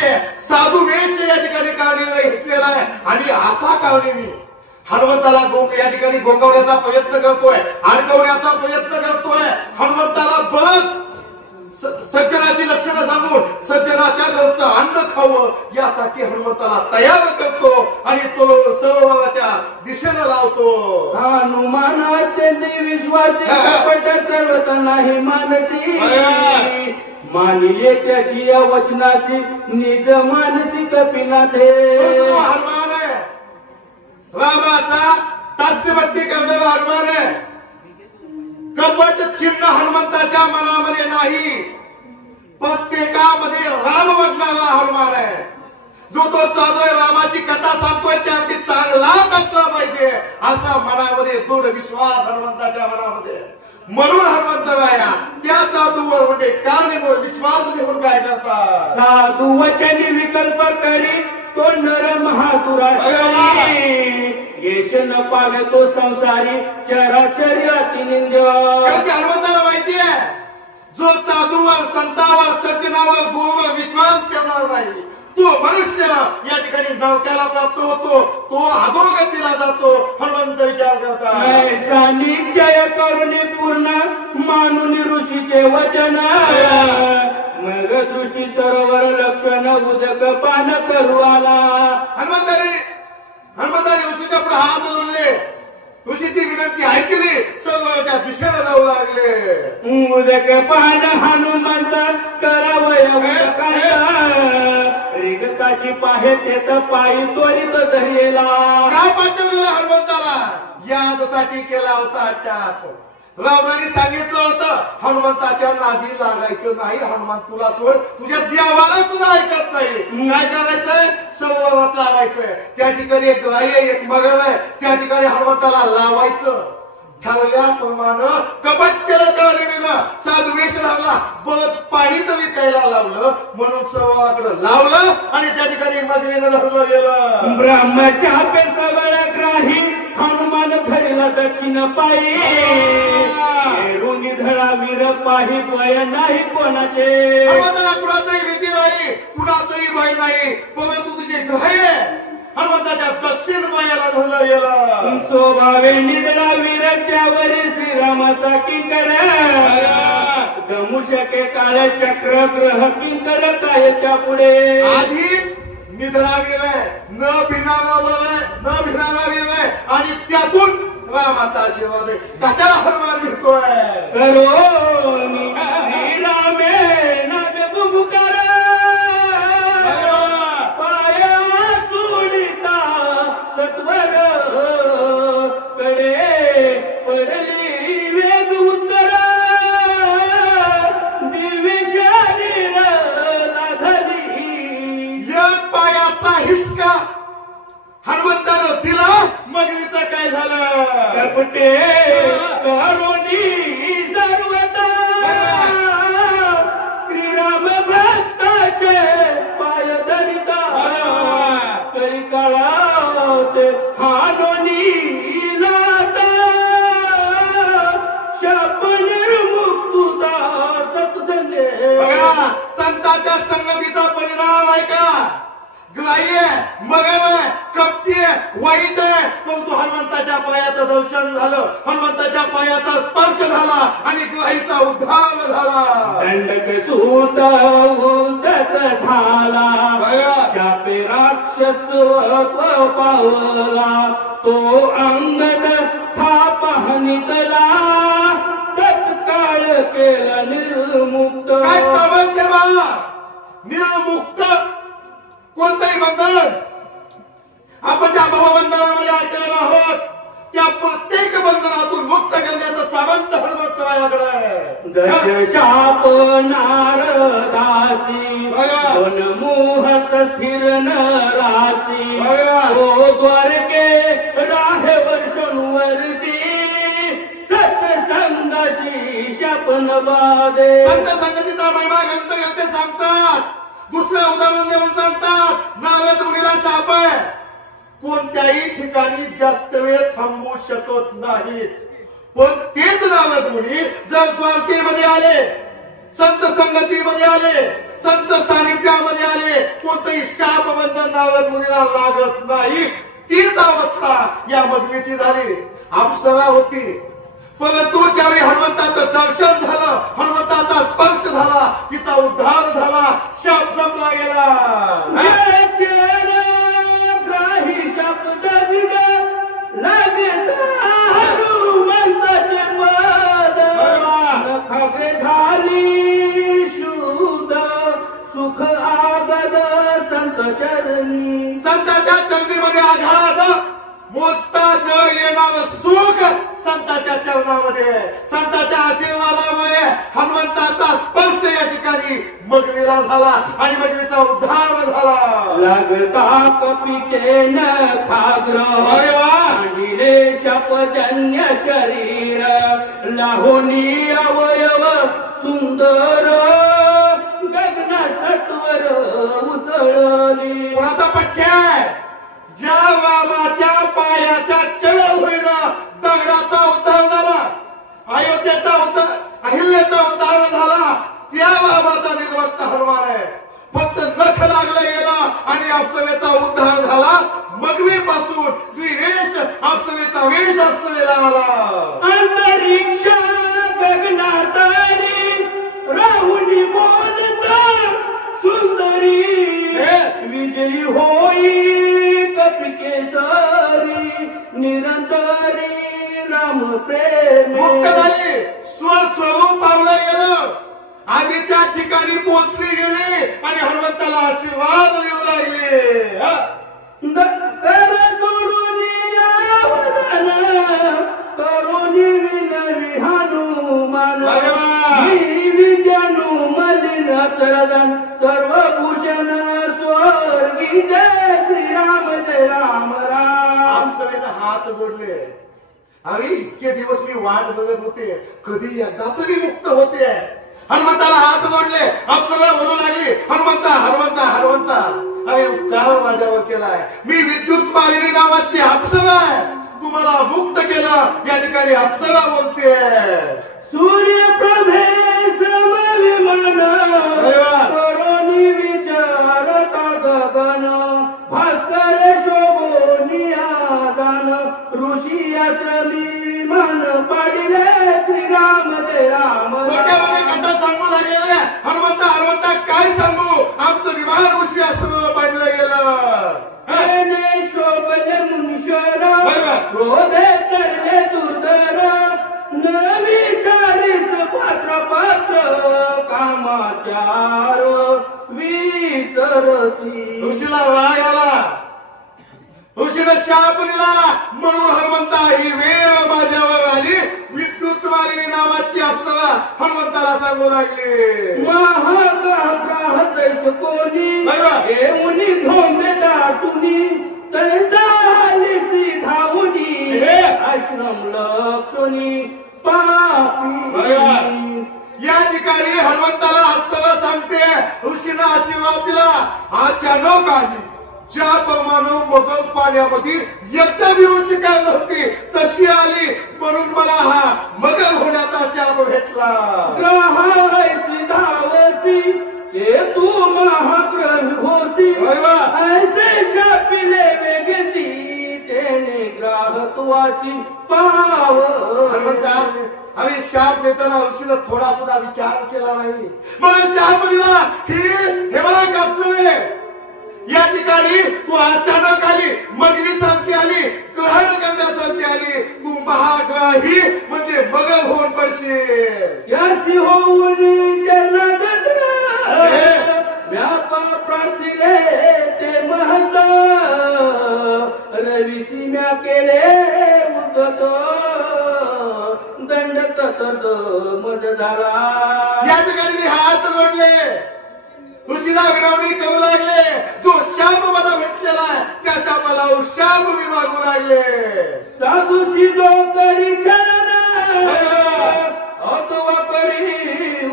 साधुवेश या ठिकाणी काळनेमीला घेतलेला आहे. आणि असा काळनेमी हनुमंताला या ठिकाणी गोंगवण्याचा प्रयत्न करतोय, अडकवण्याचा प्रयत्न करतोय. हनुमंताला बळच सज्जनाची लक्षणं सांगून सज्जनाच्या घरचं अन्न खावं यासाठी हनुमंताला तयार करतो आणि तो सरोवराच्या दिशेनं लावतो. हनुमान अत्यंत विश्वासी कपट सर्वत नाही मानसी मानिले त्याची या वचनाशी निज मानसी कपिनाथे. हनुमान आहे रामाचा तात्स्यभक्ती करणारा हनुमान आहे. कपट चिन्ह हनुमंताच्या मनामध्ये नाही. प्रत्येकामध्ये राम बघणारा हनुमान आहे. जो तो साधू रामाची कथा सांगतोय त्या अगदी चांगलाच असला पाहिजे असा मनामध्ये दृढ विश्वास हनुमंताच्या मनामध्ये. म्हणून हनुमंत राया त्या साधूवर म्हणजे कारणीवर विश्वास घेऊन काय करतात. साधू वचनी विकल्प करी तो नर महातुरा येश न पावे तो संसारी चराचरी अतिनिंद. हनुमंताला माहिती आहे जो साधूवर संतावर सज्जनावर गुरुवर विश्वास ठेवणार नाही तो मनुष्य या ठिकाणी नरकाला प्राप्त होतो. तो अधोगतीला जातो. हनुमंत विचार करतात निश्चय करून पूर्ण मानून ऋषीचे वचन मग दृष्टी सरोवर लक्षण उदक पान करू आला. हनुमंताने ऋषीच्या पुढे हात जोडले. ऋषीची विनंती ऐकली. सरोवराच्या दिशेला जाऊ लागले. उदक पान हनुमंत करावय रिगताची पाहे तेत पायी त्वरित धरेला. काय पाठवलेलं हनुमंताला यासाठी केला होता अट्टास. रावणाने सांगितलं होतं हनुमंताच्या नादी लागायचं नाही. हनुमान तुला सोड तुझ्या देवाला सुद्धा ऐकत नाही. काय करायचंय सरोवरात लावायचंय. त्या ठिकाणी एक गाय आहे एक मगर आहे त्या ठिकाणी हनुमंताला लावायचं. ठरल्याप्रमाणे कपट केलं काळनेमीनं. साधुवेश लावला. बस पाणी तरी प्यायला लावलं म्हणून सरोवराकडे लावलं आणि त्या ठिकाणी मधवीनं धरलं गेलं. ब्रह्मचापे सगळ ग्राही हनुमान धरला दक्षिण पायी रुनी धळा वीर पाही भय नाही कोणाचे. हनुमंताला कुणाचंही भीती नाही कुणाचंही भय नाही. परंतु तुझे ग्रह हनुमंताच्या दक्षिण पायाला धरलं गेलं. स्वभावे निधला वीर त्यावरी श्रीरामाचा किंकर गमू शके काळ चक्र ग्रह किंकर कायच्या पुढे. आधीच निधना वीर आहे न भिनारा वीर आहे आणि त्यातून रामाचा आशीर्वाद आहे. कशाला हनुमान भिडतोय. रामे नामे बुबुकार पाया चोडिता सत्वर कडे पडली वेग उत्तर दिविशानी लाधली. या पायाचा हिसका हनुमंतानं दिला मगरीचं काय झालं कपटे करोनी सर्वदा श्रीराम भक्ताचे पाय धरिता कळी काळाते हाडोनी लाता शाप निर्मुक्ता सत्संगे. बघा संतांच्या संगतीचा परिणाम आहे का ग्राह्य मगर आहे कपटी आहे वाईट आहे परंतु हनुमंताच्या पायाचं दर्शन झालं हनुमंताच्या पायाचा स्पर्श झाला आणि ग्राहीचा उद्धार झाला. दंडक सूत उलटत झाला शापे राक्षस पावला तो अंगद थाप हनितला तत्काळ केला निर्मुक्त. काय सामर्थ्य बा निर्मुक्त कोणतंही बंधन आपण ज्या भावबंधनामध्ये अडकलेलो आहोत त्या प्रत्येक बंधनातून मुक्त करण्याचं सामर्थ्य हनुमंत माझ्याकडे आहे. दश शाप नारदासी मोहत स्थिर नरासी ओ द्वारके राहे वर्षोनुवर्षी सत्संगाशी शपन बादे. संत संगतीचा महिमा ग्रंथ ग्रंथ सांगतात दुसरं उदाहरण देऊन सांगतात नावेत मुलीला शाप आहे कोणत्याही ठिकाणी जास्त वेळ थांबू शकत नाहीत पण तेच नावेत मुली जर द्वारकेमध्ये आले संत संगतीमध्ये आले संत सानिध्यामध्ये आले कोणतंही शाप बंधन नावेत मुलीला लागत नाही. तीच अवस्था या मगरीची झाली अप्सरा होती परंतु ज्यावेळी हनुमंताचं दर्शन झालं हनुमंताचा स्पर्श झाला तिचा उद्धार झाला शाप संपला गेला. काही शब्द हनुमंताचे पद नखाग्रे झाली शुद्ध सुख आगद संत चरणी. संताच्या चंद्रीमध्ये आघात मोजता न येणार सुख संताच्या चरणामध्ये संतांच्या आशीर्वादामुळे हनुमंताचा स्पर्श या ठिकाणी मगरीला झाला आणि मगरीचा उद्धार झाला. लागता कपिचे नखाग्र आणि शपजन्य शरीर लाहोनी अवयव सुंदर गगना सत्वर उसळली. कोणाचा पठ्य आहे ज्या रामाच्या पायाच्या चळ होईन दगडाचा उद्धार झाला अयोध्येचा उद्धार अहिल्याचा उद्धार झाला त्या रामाचा निर्वक्त हनुमान आहे. फक्त नख लागला गेला आणि अप्सरेचा उद्धार झाला मगरीपासून श्रीवेश अप्सरेचा वेश अप्सरेला आला. अंतरिक्ष गगनातारी राहुनी बोलता सुंदरी विजयी होई कपिकेसरी निरंतरी राम प्रेम. मुक्त झाली स्वस्वरूप पावलं गेलं आधीच्या ठिकाणी पोहोचली गेली आणि हनुमंताला आशीर्वाद देऊ लागले. कर सोडून यावदन करुणी विनवी हनुमान विद्यानु मलिन चरदन सर्वभूषण स्वर्गी जय श्रीराम जय राम राम. सगळ्यांना हात जोडले अरे इतके दिवस मी वाट बघत होते कधी एकदाच मी मुक्त होते. हनुमंताला हात जोडले अप्सरा म्हणू लागली हनुमंता हनुमंता हनुमंता. अरे उपकार माझ्यावर केलाय मी विद्युत मालिनी नावाची अप्सरा आहे तुम्हाला मुक्त केलं या ठिकाणी अप्सरा बोलते. सूर्य प्रभे समविमान करोनी विचारता गगन भास्कर शोभोनिया गान ऋषी आश्रमी मन पाडिले श्रीराम जय राम. डोक्यामध्ये कथा सांगू लागलेले हनुमंता हनुमंता काय सांगू आमचं विमान ऋषी आश्रम पाडलं गेलं. शोभले मुनीश्वर क्रोधे चरले दुर्धर न विचारिस पात्र पात्र कामाचार विचरसी. ऋषीला राग आला ऋषीने शाप दिला म्हणून हनुमंता ही वेळ माझ्यावर आली. विद्युत मालिनी नावाची अप्सरा हनुमंताला सांगू लागली महाग्रह कोणी हे मुनी झोंबे दाटुनी तैसा ताप दिला. अचानक आली ज्याप्रमाणे मगल पाण्यामध्ये एकदम येऊन शिकायला होती तशी आली म्हणून मला हा मगल होण्याचा शाप भेटला. ग्रहावैसी धावसी के तू महाग्रह होसी ऐसे शापिले वेगसी तेने ग्राह तुवासी पाव. आम्ही शाप देताना औषध थोडा सुद्धा विचार केला नाही. मला शाप दिला हे मला कापसवे या ठिकाणी तू अचानक आली मगरी सारखी आली ग्रहण करण्यासारखी आली तू महाग्रही म्हणजे मगल होऊन पडशील. यासी होऊन जन्नत व्यापा प्रार्थिले ते महत रविसी म्या केले उद्गत दंड तत मज झाला. या ठिकाणी मी हात जोडले तुझीला विनवणी करू लागले. जो शाप मला भेटलेला आहे त्याचा मला शाप मी मागू लागले. साधूची जो करी छलन अथवा करी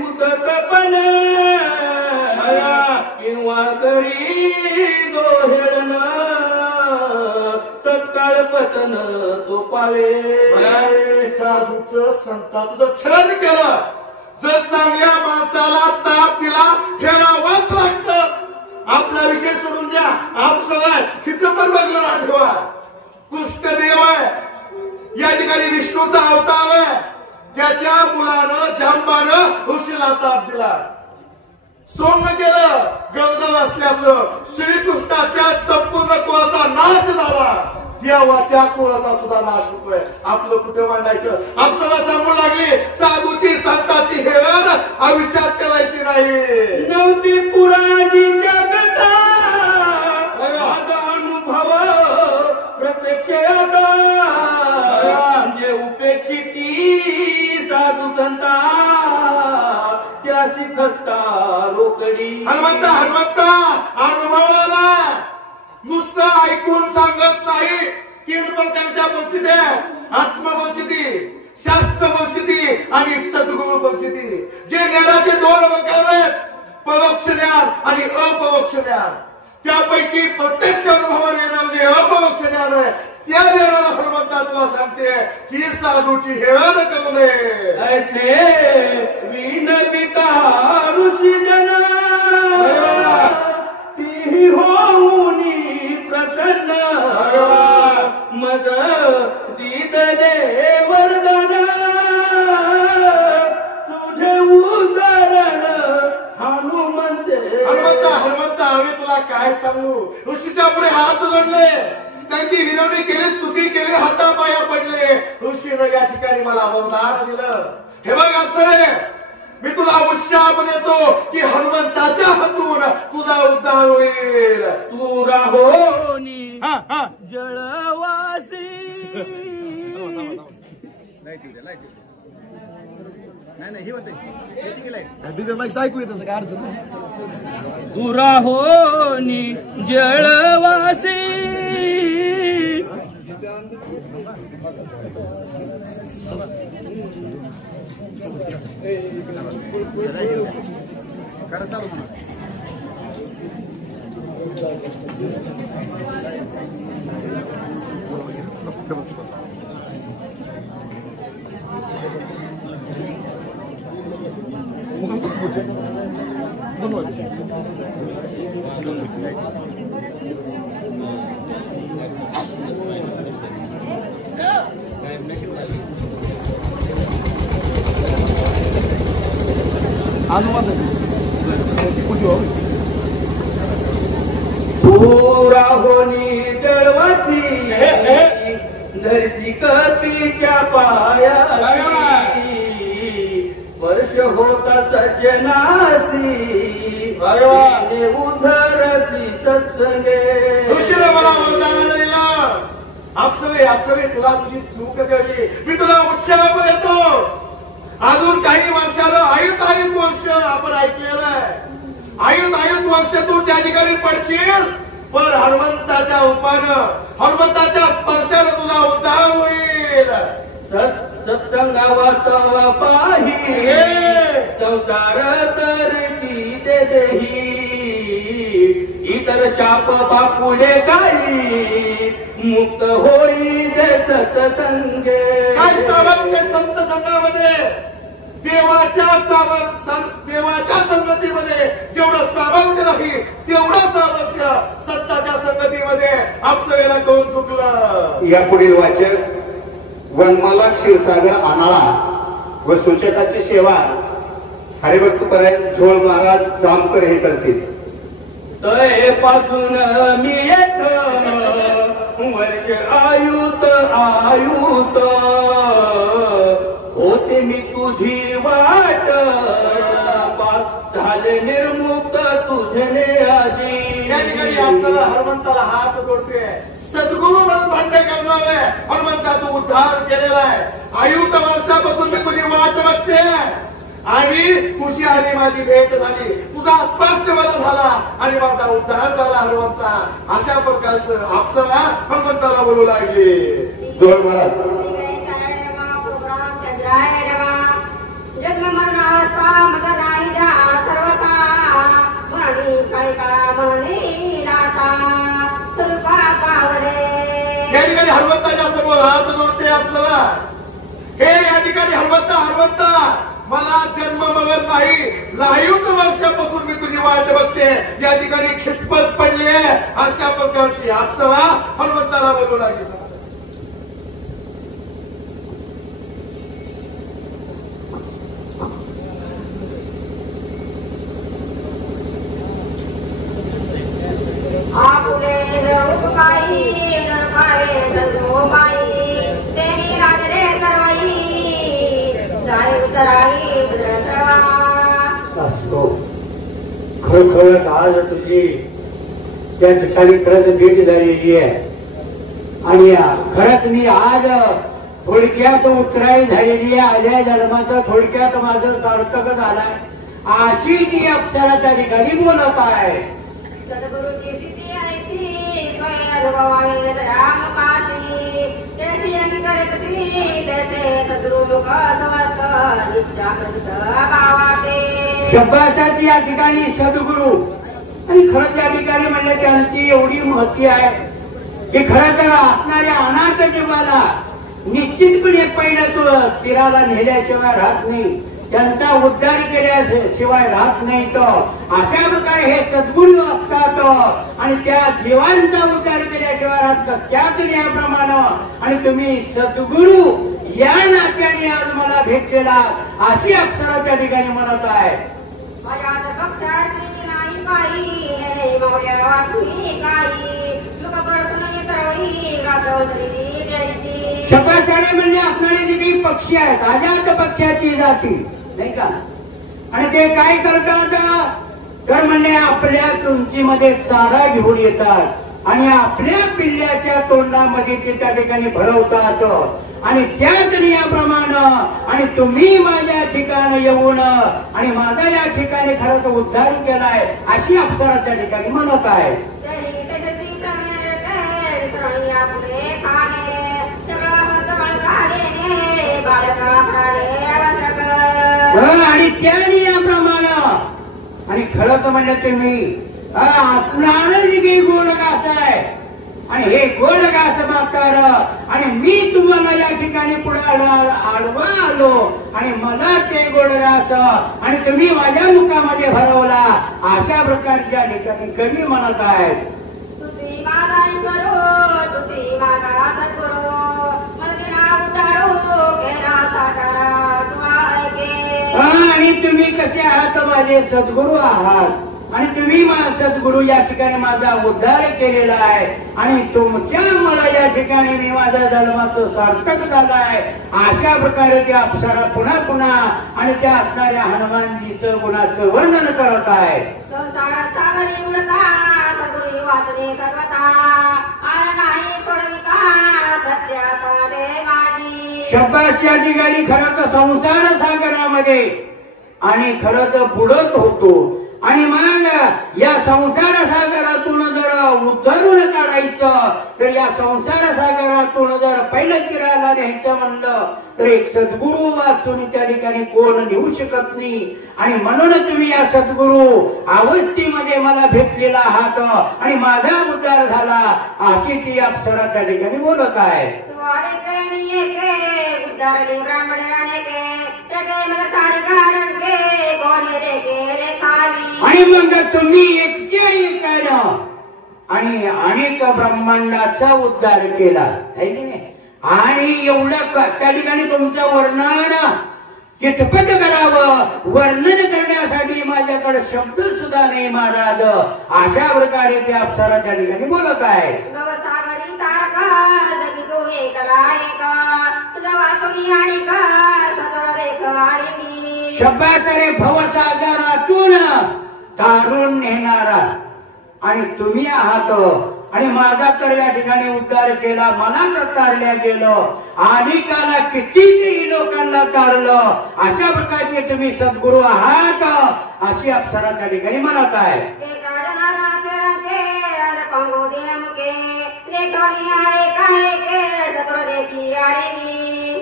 उदकपण किंवा करी जो हेळण तत्काळ पतन तो पावे. साधूचं संताचं छलन केलं. जर चांगल्या माणसाला ताप दिला फेरावाच लागतं. आपला विषय सोडून द्या. आपसवाय हिचं पण बघलं आठवा. कृष्णदेव आहे या ठिकाणी विष्णूचा अवतार आहे. त्याच्या मुलानं जांबानं ऋषीला ताप दिला. सोंग केलं गौरव असल्याचं श्रीकृष्णाच्या संपूर्ण कुळाचा नाश झाला. देवाच्या कुळाचा सुद्धा नाश होतोय. आपलं कुठे मांडायचं. आपल्याला सांगू लागली साधूची संताची हेळण अविचार करायची नाही. नव्हती पुराणी जगता माझा अनुभव प्रत्यक्ष जे उपेक्षिती साधू संता त्यासी खस्ता रोकडी. हनुमंता अनुभवाला नुसतं ऐकून सांगत नाही. 3 प्रकारच्या परिस्थिती आत्मपरिस्थिती शास्त्रपरिस्थिती आणि सद्गुरु परिस्थिती. जे ज्ञानाचे 2 प्रकार आहेत परोक्ष ज्ञान आणि अपरोक्ष ज्ञान. त्यापैकी प्रत्यक्ष अनुभवाने येणारे जे अपरोक्ष ज्ञान आहे त्या ज्ञानाला हनुमंता तुला सांगते की साधूची हेळण करू नये. ऐसे विनविता ऋषी जन ती होऊनी प्रसन्न मज दीद दे वरदान तुझे उदाहरण हनुमंता आम्ही तुला काय सांगू. ऋषीच्या पुढे हात जोडले त्यांची विनवणी केली स्तुती केली हातापाया पडले. ऋषीनं या ठिकाणी मला वरदान दिलं. हे बघ अक्षय मी तुला शाप देतो की हनुमंताच्या हातून तुझा उद्धार होईल. तू राहोनी जळवासी तू राहोनी जळवासी तू राहोनी जळवासी दर्शी कपीच्या पायासी वर्ष होता सज्जनासी उधरसी सत्संगे. ऋषीने मला वरदान दिलं. आपसवे तुला तुझी चूक केली. मी तुला उत्साह देतो. अजून काही वर्षानं आयुत वर्ष आपण ऐकलेलं आहे. आयुत वर्ष तू त्या ठिकाणी पडशील पण हनुमंताच्या उपानं हनुमंताच्या स्पर्शानं तुझा उद्धार होईल. सत्संगावास्तव पाही संसार तर की देही इतर शाप बापुले काही मुक्त होई जे सत्संगे. काय सावंत संत संघामध्ये देवाच्या संगतीमध्ये जेवढं सावंत नाही तेवढं सावंत सत्ताच्या संगतीमध्ये आपसवेला करून चुकलं. या पुढील वाचक वनमाला क्षीरसागर आनाळा व सूचकाची सेवा हरिभक्तपर्यंत झोळ महाराज जामकर हे करतील. तय पासून मी येत वर्ष आयुत होते मी तुझी वाट झाले निर्मुक्त तुझने आधी. या ठिकाणी आपल्याला हनुमंताला हात जोडते. सद्गुरू म्हणून भांडे करणार आहे. हनुमंता तू उद्धार केलेला आहे. आयुत वर्षापासून मी तुझी वाट बघते आणि तुझी आणि माझी भेट झाली. तुझा स्पर्श मला झाला आणि माझा उद्धार झाला हनुमंता. अशा प्रकारचं अप्सरा हनुमंताला बोलू लागली. जोड महाराज जन्म मरणाचा मदनाईला सर्वता मरणी काळिका म्हणणी नाता स्वरूपा गावरे. या ठिकाणी हनुमंताच्या समोर हात जोडते अप्सरा. हे या ठिकाणी हनुमंता मला जन्म मगर नाही. लायूत वर्षापासून मी तुझी वाट बघते. या ठिकाणी खितपत पडली आहे. अशा प्रकारची अप्सरा हनुमंताला बोलू लागली. आपुले रूपकाई नरपाळे दसोबाई तेरी राजरे करवाई जाई उतराई उतरवा. खरोखरच आज तुझी त्या ठिकाणी खरंच भेट झालेली आहे आणि खरंच मी आज थोडक्यात उतराई झालेली आहे. आल्या जन्माचा थोडक्यात माझं सार्थक झालाय अशी ती अप्सरा त्या ठिकाणी बोलत आहे. सद्गुरूची स्थिती ऐसी स्वयं अनुभवावे राम पाशी त्याची अंगीकरती त्याचे सद्गुरू लोक समर्थ नित्याकृत भावाते. शब्दासाठी या ठिकाणी सद्गुरू आणि खरं त्या ठिकाणी म्हणजे त्यांची एवढी महती आहे की खरं तर असणाऱ्या अनाथ जीवाला निश्चितपणे पहिलं तो तीराला नेल्याशिवाय राहत नाही. त्यांचा उद्धार केल्याशिवाय राहत नाही. तो अशा प्रकारे हे सद्गुरू असतात आणि त्या जीवांचा उद्धार केल्याशिवाय राहतात. त्याच नियमाप्रमाणे आणि तुम्ही सद्गुरू या नात्याने आज मला भेटलेला अशी अप्सरा त्या ठिकाणी म्हणत आहे. माझ्यात पक्षाची नाही काही हे मौर्य वाटणी काही लोक परतून तरळी गाठवली जयची. शपाशाळे म्हणजे असणारे जे काही पक्षी आहेत अजात पक्षाची जाती नाही का आणि ते काय करतात तर म्हणजे आपल्या तुमचीमध्ये चारा घेऊन येतात आणि आपल्या पिल्ल्याच्या तोंडामध्ये ते त्या ठिकाणी भरवतात आणि त्याच नियमाप्रमाणे आणि तुम्ही माझ्या ठिकाणी येऊन आणि माझा या ठिकाणी खरंच उद्धार केलाय अशी अप्सरा त्या ठिकाणी म्हणत आहे. आणि त्या नियमाप्रमाणे आणि खरंच म्हणजे तुम्ही असणार जे गोड घास आहे आणि हे गोड घास मागणार आणि मी तुम्हाला या ठिकाणी पुढे आडवा आलो आणि मला ते गोड घास आणि तुम्ही माझ्या मुखामध्ये भरवला अशा प्रकारच्या ठिकाणी कमी म्हणत आहेत. तुझी माझा करो तुझी माझा सद्गुरू मला उतारो केला साकारा तू ऐके. आणि तुम्ही कसे आहात माझे सद्गुरू आहात आणि तुम्ही सद्गुरू या ठिकाणी माझा उद्धार केलेला आहे आणि तुमच्या मला या ठिकाणी मी माझा जन्माचं सार्थक झालं आहे. अशा प्रकारे त्या अप्सरा पुन्हा पुन्हा आणि त्या असणाऱ्या हनुमानजीचं गुणाचं वर्णन करत आहे. संसार सागरी उडता सद्गुरू वाचने सर्वता आला नाही सोडविता सत्याता देवानी. शब्दाश या ठिकाणी खरं तर संसार सागरामध्ये आणि खरं तर बुडत होतो आणि मग या संसार सागरातून जर उद्धरून काढायचं तर या संसार सागरातून जर पहिलं किराला न्यायचं म्हणलं तर एक सद्गुरू वाचून त्या ठिकाणी कोण नेऊ शकत नाही. आणि म्हणून तुम्ही या सद्गुरू अवस्थेमध्ये मला भेटलेला आहात आणि माझा उद्धार झाला अशी ती अप्सरा त्या ठिकाणी बोलत आहे. आणि मग तुम्ही एकट्या एकानं आणि अनेक ब्रह्मांडाचा उद्धार केला आहे की नाही. आणि एवढं त्या ठिकाणी तुमचं वर्णन कितपत करावं, वर्णन करण्यासाठी माझ्याकडे शब्द सुद्धा नाही महाराज. अशा प्रकारे ते अप्सरा त्या ठिकाणी बोलत आहे. शब्दासारे भवसागरातून तारून नेणारा आणि तुम्ही आहात. आणि माझा तर या ठिकाणी उद्धार केला, मला तर तारल्या गेलं, अनेकाला कितीही लोकांना तारलं. अशा प्रकारचे तुम्ही सद्गुरू आहात अशी अप्सरा त्या ठिकाणी म्हणत आहे.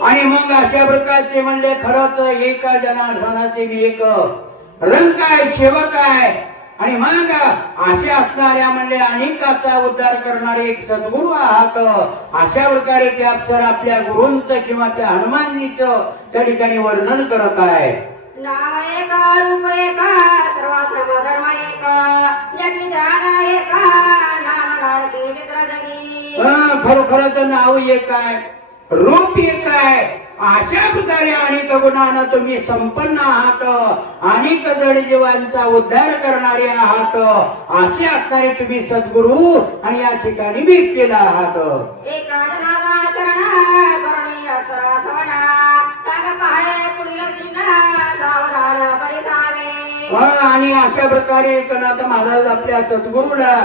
आणि मग अशा प्रकारचे म्हणले खरंच एका जनार्दनाचे मी एक रंग आहे, सेवक आहे. आणि मग अशा असणाऱ्या म्हणले अनेकाचा उद्धार करणारे एक सद्गुरू आहात. अशा प्रकारे ते अप्सर आपल्या गुरूंचं किंवा त्या हनुमानजीचं त्या ठिकाणी वर्णन करत आहे. नाम एका रूप एका सर्वात्म धर्म एका जगी जाना एका नाम लाडके मित्र जगी. खरोखरच नाव एक आहे, रूप एक आहे. अशा प्रकारे अनेक गुणांना तुम्ही संपन्न आहात, अनेक जड जीवांचा उद्धार करणारे आहात. असे असणारे तुम्ही सद्गुरू आणि या ठिकाणी भेटलेला आहात. एका जनाला चरणा करुणी अप्सरा सवना सांग पाहे पुढील चिन्ह सावधान परिसावे. आणि अशा प्रकारे एकनाथ महाराज आपल्या सद्गुरूला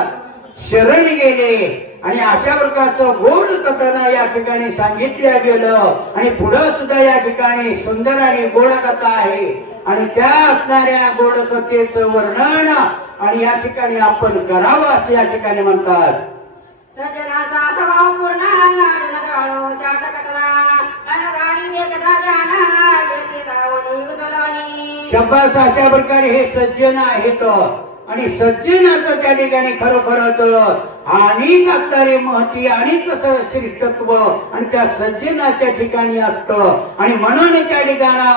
शरण गेले आणि अशा प्रकारचं गोड कथन या ठिकाणी सांगितलं गेलं. आणि पुढं सुद्धा या ठिकाणी सुंदर आणि गोड कथा आहे. आणि त्या असणाऱ्या गोड कथेचं वर्णन आणि या ठिकाणी आपण करावं असं या ठिकाणी म्हणतात. सज्जनाचा स्वभाव पूर्ण जनकाळो चाटकला अनगाणी एकदा जाना जेती गावणी उचलणी. शब्दास अशा प्रकारे हे सज्जन आहेत. आणि सज्जनाचं त्या ठिकाणी खरोखरच अनेक असणारे महती, अनेक श्रेष्ठत्व आणि त्या सज्जनाच्या ठिकाणी असतं. आणि म्हणून त्या ठिकाणी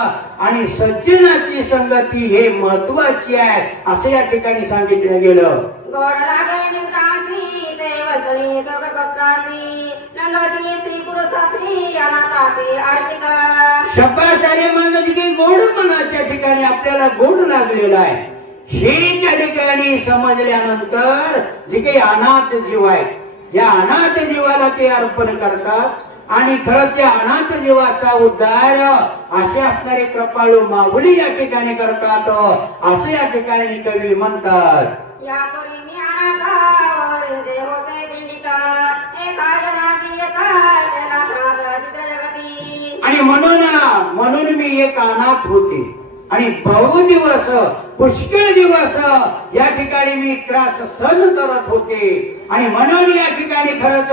आणि सज्जनाची संगती हे महत्वाची आहे असं या ठिकाणी सांगितलं गेलं. गोड लागे निवतासी ते वचनी सबकत्रासी नंदासी स्त्री पुरुषासी अनाथासी अर्पिता. शब्दासारे म्हणजे तिथे गोड मनाच्या ठिकाणी आपल्याला गोड लागलेला आहे. हे त्या ठिकाणी समजल्यानंतर जे काही अनाथ जीव आहेत या अनाथ जीवाला ते अर्पण करतात. आणि खरं त्या अनाथ जीवाचा उद्धार असे असणारे कृपाळू माऊली या ठिकाणी करतात असे या ठिकाणी कवी म्हणतात. या परी अनाथ जे होते पिंडिता एका जनाची एका जगती. आणि म्हणून मी एक अनाथ होते आणि बहु दिवस पुष्कळ दिवस या ठिकाणी मी त्रास सहन करत होते. आणि म्हणून या ठिकाणी खरंच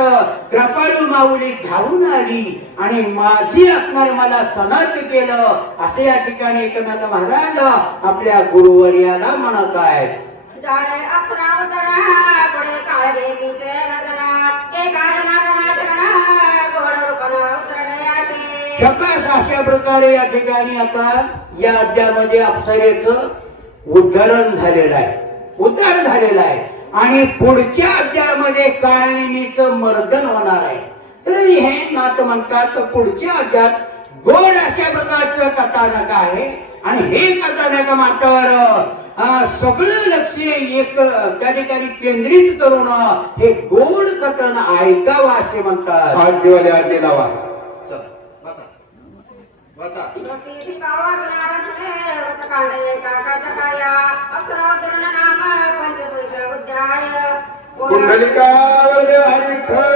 कृपाळू माऊली धावून आली आणि माझी असणारे मला सनात केलं असे या ठिकाणी एकनाथ महाराज आपल्या गुरुवर्याला म्हणत आहेत. जाणे अप्सरावतरा पुढे काळे विजय नंदना एका जनार्दना चरणा गोड रूपन उतरण्याचे. शब्दास अशा प्रकारे या ठिकाणी आता या अध्यायामध्ये अप्सरेचं उद्धरण झालेलं आहे, उद्धार झालेला आहे. आणि पुढच्या अध्यायामध्ये काळिनीचं मर्दन होणार आहे. तर हे नाथ म्हणतात पुढच्या अध्यायात गोड अशा प्रकारचं कथानक आहे. आणि हे कथानक मात्र सगळं लक्ष एक त्या ठिकाणी केंद्रित करून हे गोड कथन ऐकावं असे म्हणतात. आज्ञेवाले आज्ञे लावा. कुंडलिका हरिठ्ठल